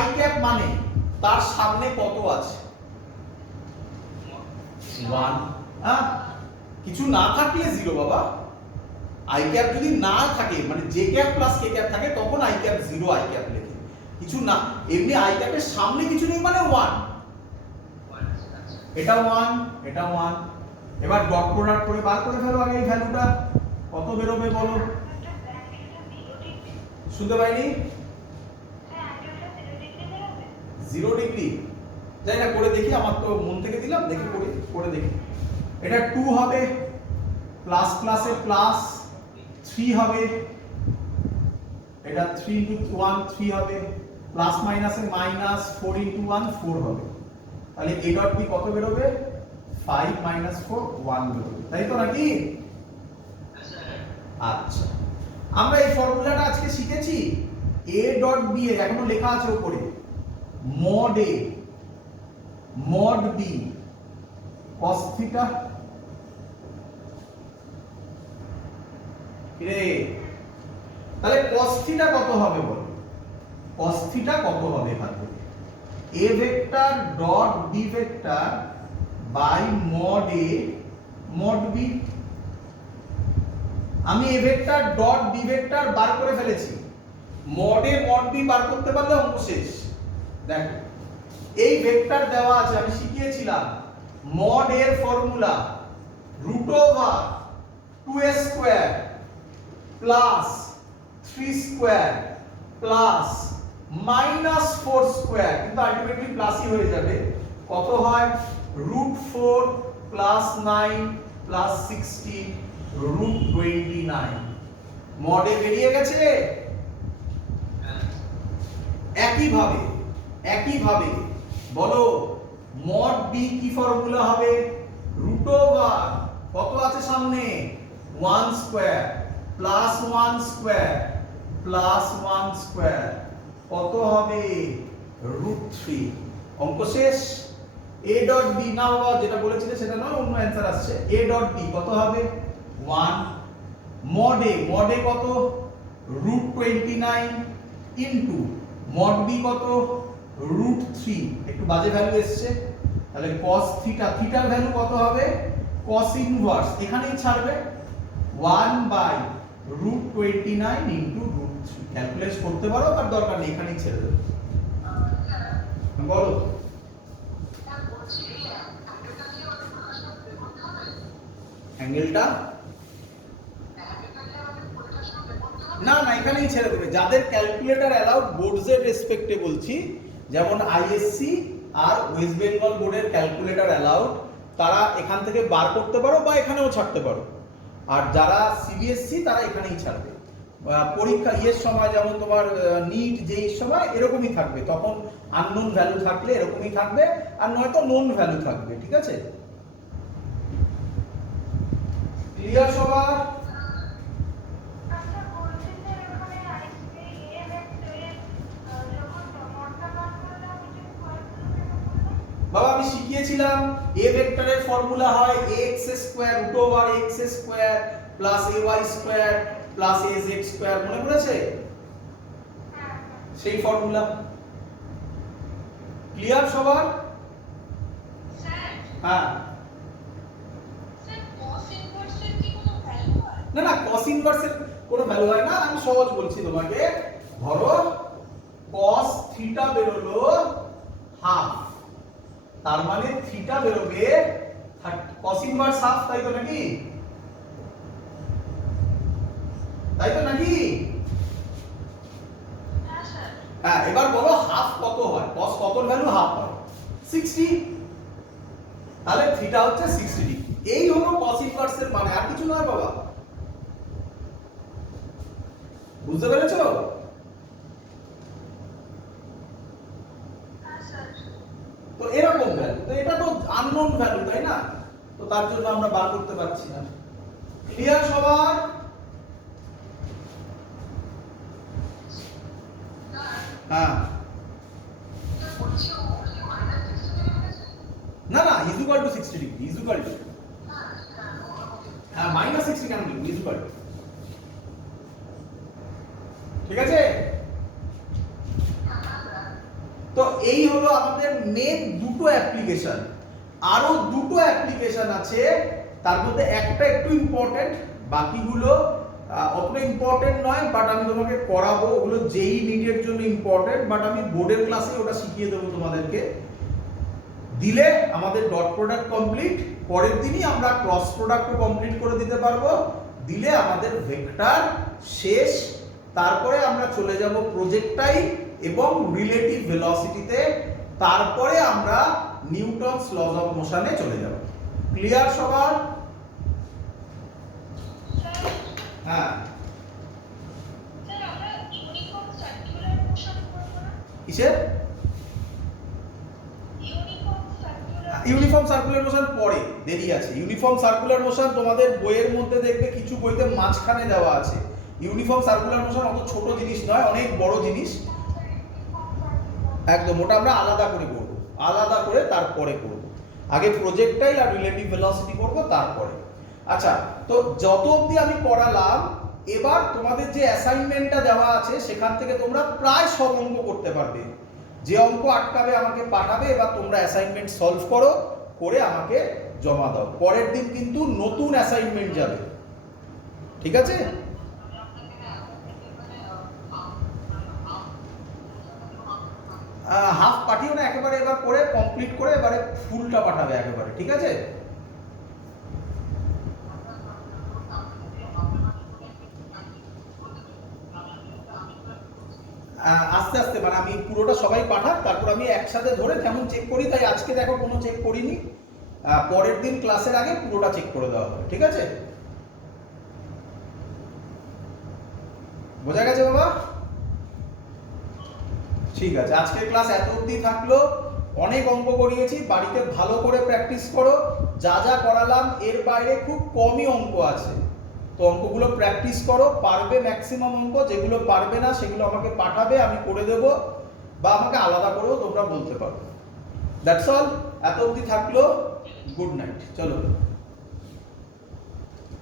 i ক্যাপ মানে তার সামনে কত আছে? 1। হ্যাঁ, কিছু না থাকলে 0 বাবা। i ক্যাপ যদি না থাকে মানে j cap plus k cap থাকে তখন i ক্যাপ 0 i ক্যাপ লেখে। কিছু না, এমনি i ক্যাপের সামনে কিছু নেই মানে 1। এটা 1, এটা 1। এবার ডট প্রোডাক্ট করে বার করে ফেলো আগে এই ভ্যালুটা। কত বেরোবে বলো? শুনতে পাইনি? 0 ডিগ্রি। যাই না, করে দেখি, আমার তো মন থেকে দিলাম, দেখি করে দেখি। এটা 2 হবে, প্লাস প্লাসে প্লাস 3 হবে, এটা 3 × 1 3 হবে, প্লাস মাইনাসে মাইনাস 4 × 1 4 হবে। তাহলে a ডট b কত বেরোবে? 5 - 4 1 বেরোবে, তাই তো নাকি? আচ্ছা, আমরা এই ফর্মুলাটা আজকে শিখেছি। a ডট b এর এখনো লেখা আছে উপরে mod a mod b cos theta. তাহলে cos থিটা কত হবে বল? cos থিটা কত হবে ভাবো? a vector dot b vector by mod a mod b। আমি a vector dot b vector বার করে ফেলেছি। mod a mod b বার করতে পারলে অঙ্ক শেষ। দেখো এই ভেক্টর দেওয়া আছে, আমি শিখিয়েছিলাম mod এর formula √2a square plus 3 square plus -4 square, কিন্তু আলটিমেটলি প্লাসই হয়ে যাবে। কত হয়? √4 প্লাস 9 প্লাস 16 √29। মডে বেরিয়ে গেছে। একইভাবে বলো মড বি কি ফর্মুলা হবে? √, কত আছে সামনে? 1 square plus 1 square plus 1 square, কত হবে? √3। অঙ্ক শেষ। a ডট b না বাবা, যেটা বলেছিলে সেটা নয়, অন্য অ্যানসার আসছে। a ডট b কত হবে? 1। mod a কত? √29 ইনটু mod b কত? √3। একটু বাজে ভ্যালু এসেছে, তাহলে cos থিটা, থিটার ভ্যালু কত হবে? cos ইনভার্স এখানেই ছাড়বে 1/√29 ইনটু √3। ক্যালকুলেট করতে পারো, তার দরকার নেই, এখানেই ছেড়ে দেবো। বলো অ্যাঙ্গেলটা না এখানেই ছেড়ে দেবে। যাদের ক্যালকুলেটর অ্যালাউড বোর্ডসের রেসপেক্টে বলছি, যেমন আইএসসি আর ওয়েস্ট বেঙ্গল বোর্ডের ক্যালকুলেটর অ্যালাউড, তারা এখান থেকে বার করতে পারো বা এখানেও ছাড়তে পারো। আর যারা সিবিএসসি তারা এখানেই ছাড়বে। পরীক্ষা সময় যেমন তোমার নিট যেই সময় এরকমই থাকবে, তখন আননোন ভ্যালু থাকলে এরকমই থাকবে, আর নয়তো নোন ভ্যালু থাকবে। ঠিক আছে? ক্লিয়ার সবার? আচ্ছা বলছি যে এখানে আইসি এ ভেক্টরে যখন ডটটা বার করলাম ওই যে ফর্মুলা কেন করলাম? বাবা আমি শিখিয়েছিলাম a ভেক্টরের ফর্মুলা হয় ax square root over x square plus ay square plus az square, মনে পড়েছে? হ্যাঁ সেই ফর্মুলা। ক্লিয়ার সবার? স্যার হ্যাঁ। স্যার cos ইনভার্সের কি কোনো ভ্যালু হয়? না না, cos ইনভার্সের কোনো ভ্যালু হয় না, আমি সহজ বলছি তোমাকে। ধরো cos থিটা বেরোলো হাফ, তার মানে থিটা বেরোবে cos ইনভার্স হাফ, তাই তো নাকি? তাই তো নাকি? হ্যাঁ স্যার হ্যাঁ, এবার বলো হাফ কত হয়? cos কতর ভ্যালু হাফ হয়? 60। তাহলে থিটা হচ্ছে 60 ডিগ্রি। এই হলো cos ইনভার্সের মানে, আর কিছু নয় বাবা। বুঝতে পেরেছো? হ্যাঁ স্যার তো এরকম ভ্যালু, তো এটা তো আননোন ভ্যালু তাই না, তো তার জন্য আমরা বার করতে পারছি না। ক্লিয়ার সবার? হ্যাঁ। না না, is equal two 60 degree, is equal two, হ্যাঁ মাইনাস 60 কেন লিখবো, ইজ ইকুয়াল টু। ঠিক আছে? তো এই হলো আমাদের মেন দুটো অ্যাপ্লিকেশন। আরো দুটো অ্যাপ্লিকেশন আছে, তার মধ্যে একটা একটু ইম্পর্টেন্ট, বাকিগুলো অতটা ইম্পর্টেন্ট নয়, বাট আমি তোমাকে করাবো। ওগুলো যেই নিটের জন্য ইম্পর্টেন্ট, বাট আমি বোর্ডের ক্লাসে ওটা শিখিয়ে দেবো তোমাদেরকে। দিলে আমাদের ডট প্রোডাক্ট কমপ্লিট, পরের দিনই আমরা ক্রস প্রোডাক্টও কমপ্লিট করে দিতে পারবো। দিলে আমাদের ভেক্টর শেষ। তারপরে আমরা চলে যাব প্রজেক্টাইল এবং রিলেটিভ ভেলোসিটিতে, তারপরে আমরা নিউটনস লজ অফ মোশনে চলে যাব। ক্লিয়ার সবার? স্যার হ্যাঁ। স্যার আমরা ইউনিফর্ম সার্কুলার মোশন করব না? কিসের? ইউনিফর্ম সার্কুলার মোশন পরে, দেরি আছে। ইউনিফর্ম সার্কুলার মোশন তোমাদের বইয়ের মধ্যে দেখবে কিছু বইতে মাঝখানে দেওয়া আছে। ইউনিফর্ম সার্কুলার মোশন অত ছোট জিনিস নয়, অনেক বড় জিনিস। একদম, ওটা আমরা আলাদা করে করব, আলাদা করে তারপরে করব। আগে প্রজেক্টাইল আর রিলেটিভ ভেলোসিটি করব তারপরে। আচ্ছা, তো যত অবধি আমি করালাম, এবার তোমাদের যে অ্যাসাইনমেন্টটা দেওয়া আছে সেখান থেকে তোমরা প্রায় সব অঙ্ক করতে পারবে। যে অঙ্ক আটকাবে আমাকে পাঠাবে, এবার তোমরা অ্যাসাইনমেন্ট সলভ করো, করে আমাকে জমা দাও। পরের দিন কিন্তু নতুন অ্যাসাইনমেন্ট যাবে, ঠিক আছে? হাফ পাঠিও না একেবারে, এবার করে কমপ্লিট করে এবারে ফুলটা পাঠাবে একেবারে, ঠিক আছে? আস্তে আস্তে, মানে আমি পুরোটা সবাই পাঠাক, তারপর আমি একসাথে ধরে যেমন চেক করি, তাই আজকে দেখো কোনো চেক করিনি, পরের দিন ক্লাসের আগে পুরোটা চেক করে দেওয়া হবে, ঠিক আছে? বোঝা গেছে বাবা? ঠিক আছে, আজকের ক্লাস এত অবধি থাকলো। অনেক অঙ্ক করিয়েছি, বাড়িতে ভালো করে প্র্যাকটিস করো। যা যা করালাম এর বাইরে খুব কমই অঙ্ক আছে, তো অঙ্কগুলো প্র্যাকটিস করো। পারবে ম্যাক্সিমাম অঙ্ক, যেগুলো পারবে না সেগুলো আমাকে পাঠাবে, আমি করে দেবো, বা আমাকে আলাদা করেও তোমরা বলতে পারো। দ্যাটস অল, এত অবধি থাকলো। গুড নাইট, চলো।